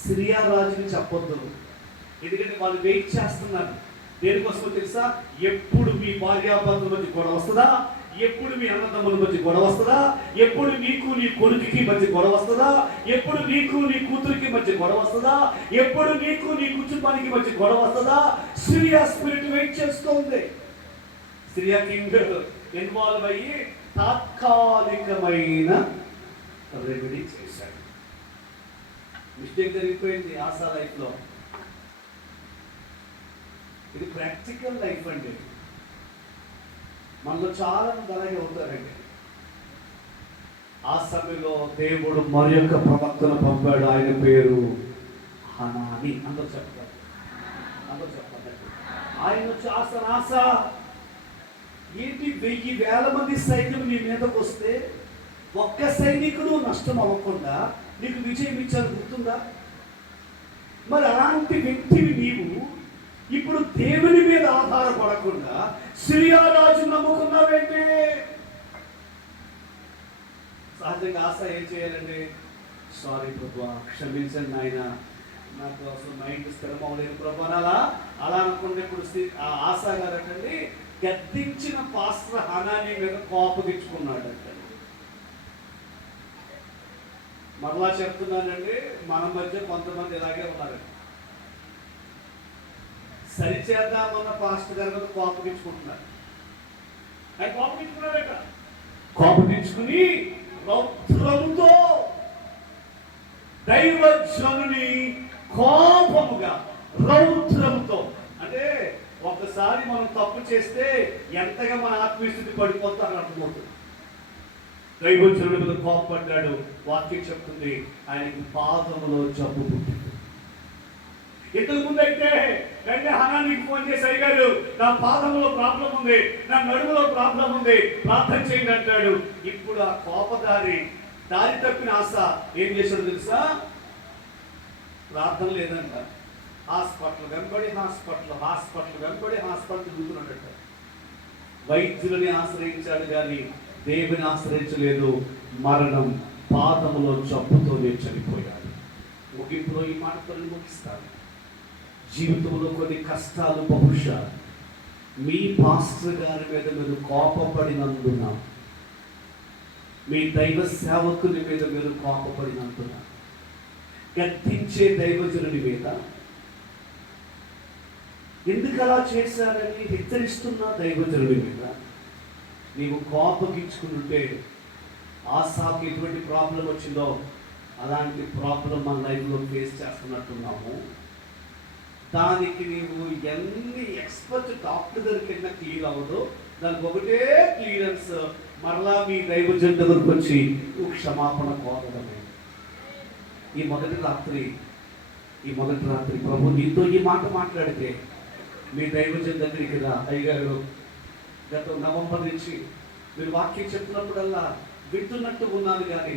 సిరియా రాజుని చెప్పొద్దు. ఎందుకంటే వాళ్ళు వెయిట్ చేస్తున్నారు. దేనికోసమో తెలుసా? ఎప్పుడు మీ భార్యాభర్తల మధ్య గొడవ వస్తుందా, ఎప్పుడు మీ అన్నదమ్ముల మధ్య గొడవ వస్తుందా, ఎప్పుడు నీకు నీ కొడుకుకి మధ్య గొడవ వస్తుందా, ఎప్పుడు నీకు నీ కూతురికి మధ్య గొడవ వస్తుందా, ఎప్పుడు నీకు నీ కుటుంబానికి మధ్య గొడవ వస్తుందా. సిరియా స్పిరిట్ వెయిట్ చేస్తూ ఉంది. సిరియా కింగ్ ఇన్వాల్వ్ అయ్యి తాత్కాలికమైన రెమెడీ చేశాడు. మిస్టేక్ జరిగిపోయింది ఆశా లైఫ్లో. ఇది ప్రాక్టికల్ లైఫ్ అండి. మనలో చాలా మంది అలాగే అవుతారండి. ఆ సమయంలో దేవుడు మరి యొక్క ప్రవక్తను పంపాడు. ఆయన పేరు హనాని. అందరూ చెప్తారు, అందరూ చెప్తారు. ఆయన వచ్చి ఆశ ఏంటి 1000 మంది సైన్యం నీ మీదకు వస్తే ఒక్క సైనికుడు నష్టం అవ్వకుండా నీకు విజయం ఇచ్చారు, గుర్తుందా? మరి అలాంటి వ్యక్తివి నీవు ఇప్పుడు దేవుని మీద ఆధారపడకుండా సిరియా రాజు నమ్ముకున్నావేంటి? సహజంగా ఆశ ఏం చేయాలండి? సారీ ప్రభా, క్షమించండి ఆయన, నాకు అసలు మైండ్ స్థిరం అవ్వలేదు ప్రభా అలా అనుకుంటే ఇప్పుడు ఆశ గారండి గద్దించిన పాస్టర్ హనాని మీద కోపగించుకున్నాడు అంటే. మరలా చెప్తున్నానండి, మన మధ్య కొంతమంది ఇలాగే ఉన్నారు. సరిచేద్దామన్న పాస్టర్ గారి మీద కోపగించుకుంటున్నారు. ఆయన కోపగించుకున్నాడట. కోపగించుకుని రౌద్రంతో దైవజనుని కోపముగా రౌద్రంతో, అంటే ఒకసారి మనం తప్పు చేస్తే ఎంతగా మన ఆత్మీయస్థితి పడిపోతా అని అర్థమవుతుంది. దైవజనుడి మీద కోపపడ్డాడు. వాక్యం చెప్తుంది ఆయనకి పాదములో జబ్బు పుట్టింది. ఇంతకు ముందు అయితే వెంటనే హనానికి ఫోన్ చేసి అడిగాడు, నా పాదంలో ప్రాబ్లం ఉంది, నా నడుములో ప్రాబ్లం ఉంది, ప్రార్థన చేయండి అంటాడు. ఇప్పుడు ఆ కోపదారి దారి తప్పిన ఆశ ఏం చేశాడు తెలుసా? ప్రార్థన లేదంట, హాస్పిటల్ వెంబడి హాస్పిటల్ తిరుగుతున్నాడట. వైద్యులని ఆశ్రయించాడు కానీ దేవుని ఆశ్రయించలేదు. మరణం పాదములో జబ్బుతోనే చనిపోయాడు. ముగింపులో ఈ మాటతో ముగిస్తాను. జీవితంలో కొన్ని కష్టాలు బహుశా మీ పాస్టర్ గారి మీద మీరు కోపపడినందున, మీ దైవ సేవకుని మీద మీరు కోపపడినందున, గద్దించే దైవజనుని మీద ఎందుకు అలా చేశారని హెచ్చరిస్తున్న దైవజనుడి మీద నీవు కోపగించుకుంటుంటే ఆశాకు ఎటువంటి ప్రాబ్లం వచ్చిందో అలాంటి ప్రాబ్లం మన లైఫ్లో ఫేస్ చేస్తున్నట్టున్నాము. దానికి నీవు ఎన్ని ఎక్స్పర్ట్ డాక్టర్ దగ్గరికి వెళ్ళినా క్లియర్ అవ్వదు. దానికి ఒకటే క్లియరెన్స్, మరలా మీ దైవజనుడి దగ్గరకు వచ్చి నువ్వు క్షమాపణ కోరడమే. ఈ మొదటి రాత్రి ప్రభు నీతో ఈ మాట మాట్లాడితే మీ దైవజనుడి దగ్గరికి రా. అయ్యగారు, గత నవంబర్ నుంచి మీరు వాక్యం చెప్తున్నప్పుడల్లా వింటున్నట్టు ఉన్నాను కానీ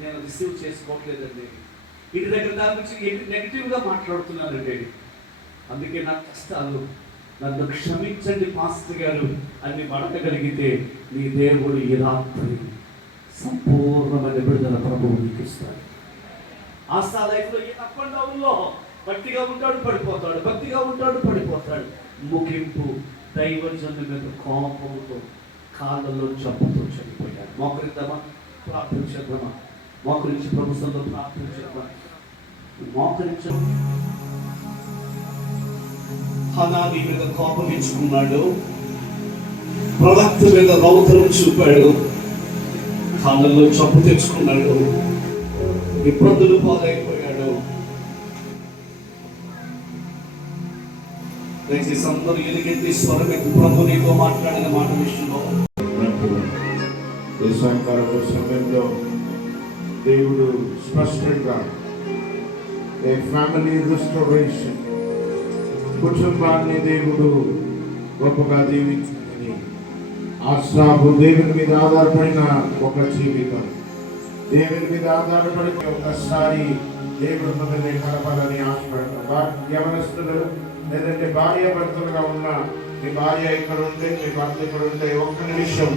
నేను రిసీవ్ చేసుకోవట్లేదండి. ఇంటి దగ్గర దాని గురించి నెగిటివ్గా మాట్లాడుతున్నానండి. అందుకే నా కష్టాలు, నన్ను క్షమించండి పాస్టర్ గారు అని అడగగలిగితే నీ దేవుడు ఈ రాత్రి సంపూర్ణమైన విడుదల ప్రభువు నీకు ఇస్తాడు. ఆశా లైఫ్లో ఈ అప్ అండ్ డౌన్లో భక్తిగా ఉంటాడు, పడిపోతాడు, భక్తిగా ఉంటాడు, పడిపోతాడు. ముగింపు దైవజనుల మీద కోపంతో కాళ్ళలో జబ్బుతో చనిపోయాడు. మోకరిద్దామా, ప్రార్థన చేద్దామా? మోకరించి ప్రభుత్వంలో ప్రార్థన చేద్దాం. మోకరించ హనాని మీద కోపం ఇచ్చుకున్నాడు, ప్రవక్త మీద రౌద్రం చూపాడు, కాళ్ళలో జబ్బు తెచ్చుకున్నాడు, ఇబ్బందులు పాలైపోయాడు. దయచేసి అందరూ ఎలుగెత్తి స్వరమెత్తి ప్రభు నీతో మాట్లాడిన మాట విషయంలో ఈ సాయంకాల సమయంలో దేవుడు స్పష్టంగా ఏ ఫ్యామిలీ రిస్టోరేషన్, కుటుంబాన్ని దేవుడు గొప్పగా దీవించాలని, ఆశాపు దేవుని మీద ఆధారపడిన ఒక జీవితం, దేవుని మీద ఆధారపడి ఒకసారి దేవుడు మనల్ని కలపాలని ఆశపడతారు. యవనస్తులు లేదంటే భార్య భర్తలుగా ఉన్న మీ భార్య ఇక్కడ ఉంటే, మీ భర్త ఇక్కడ ఉంటే ఒక్క నిమిషం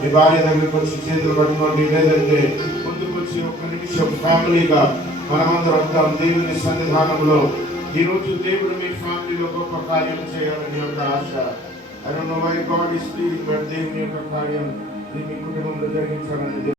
మీ భార్య దగ్గరికి వచ్చి చేతులు పట్టుకోండి. లేదంటే ముందుకు వచ్చి ఒక్క నిమిషం ఫ్యామిలీగా మనమందరం వద్దాం దేవుని సన్నిధానంలో. ఈరోజు దేవుడు మీ ఫ్యామిలీలో గొప్ప కార్యం చేయాలని ఒక ఆశ. I don't know why God is speaking, but దేవుని యొక్క కార్యం మీ కుటుంబంలో జరిగించాలని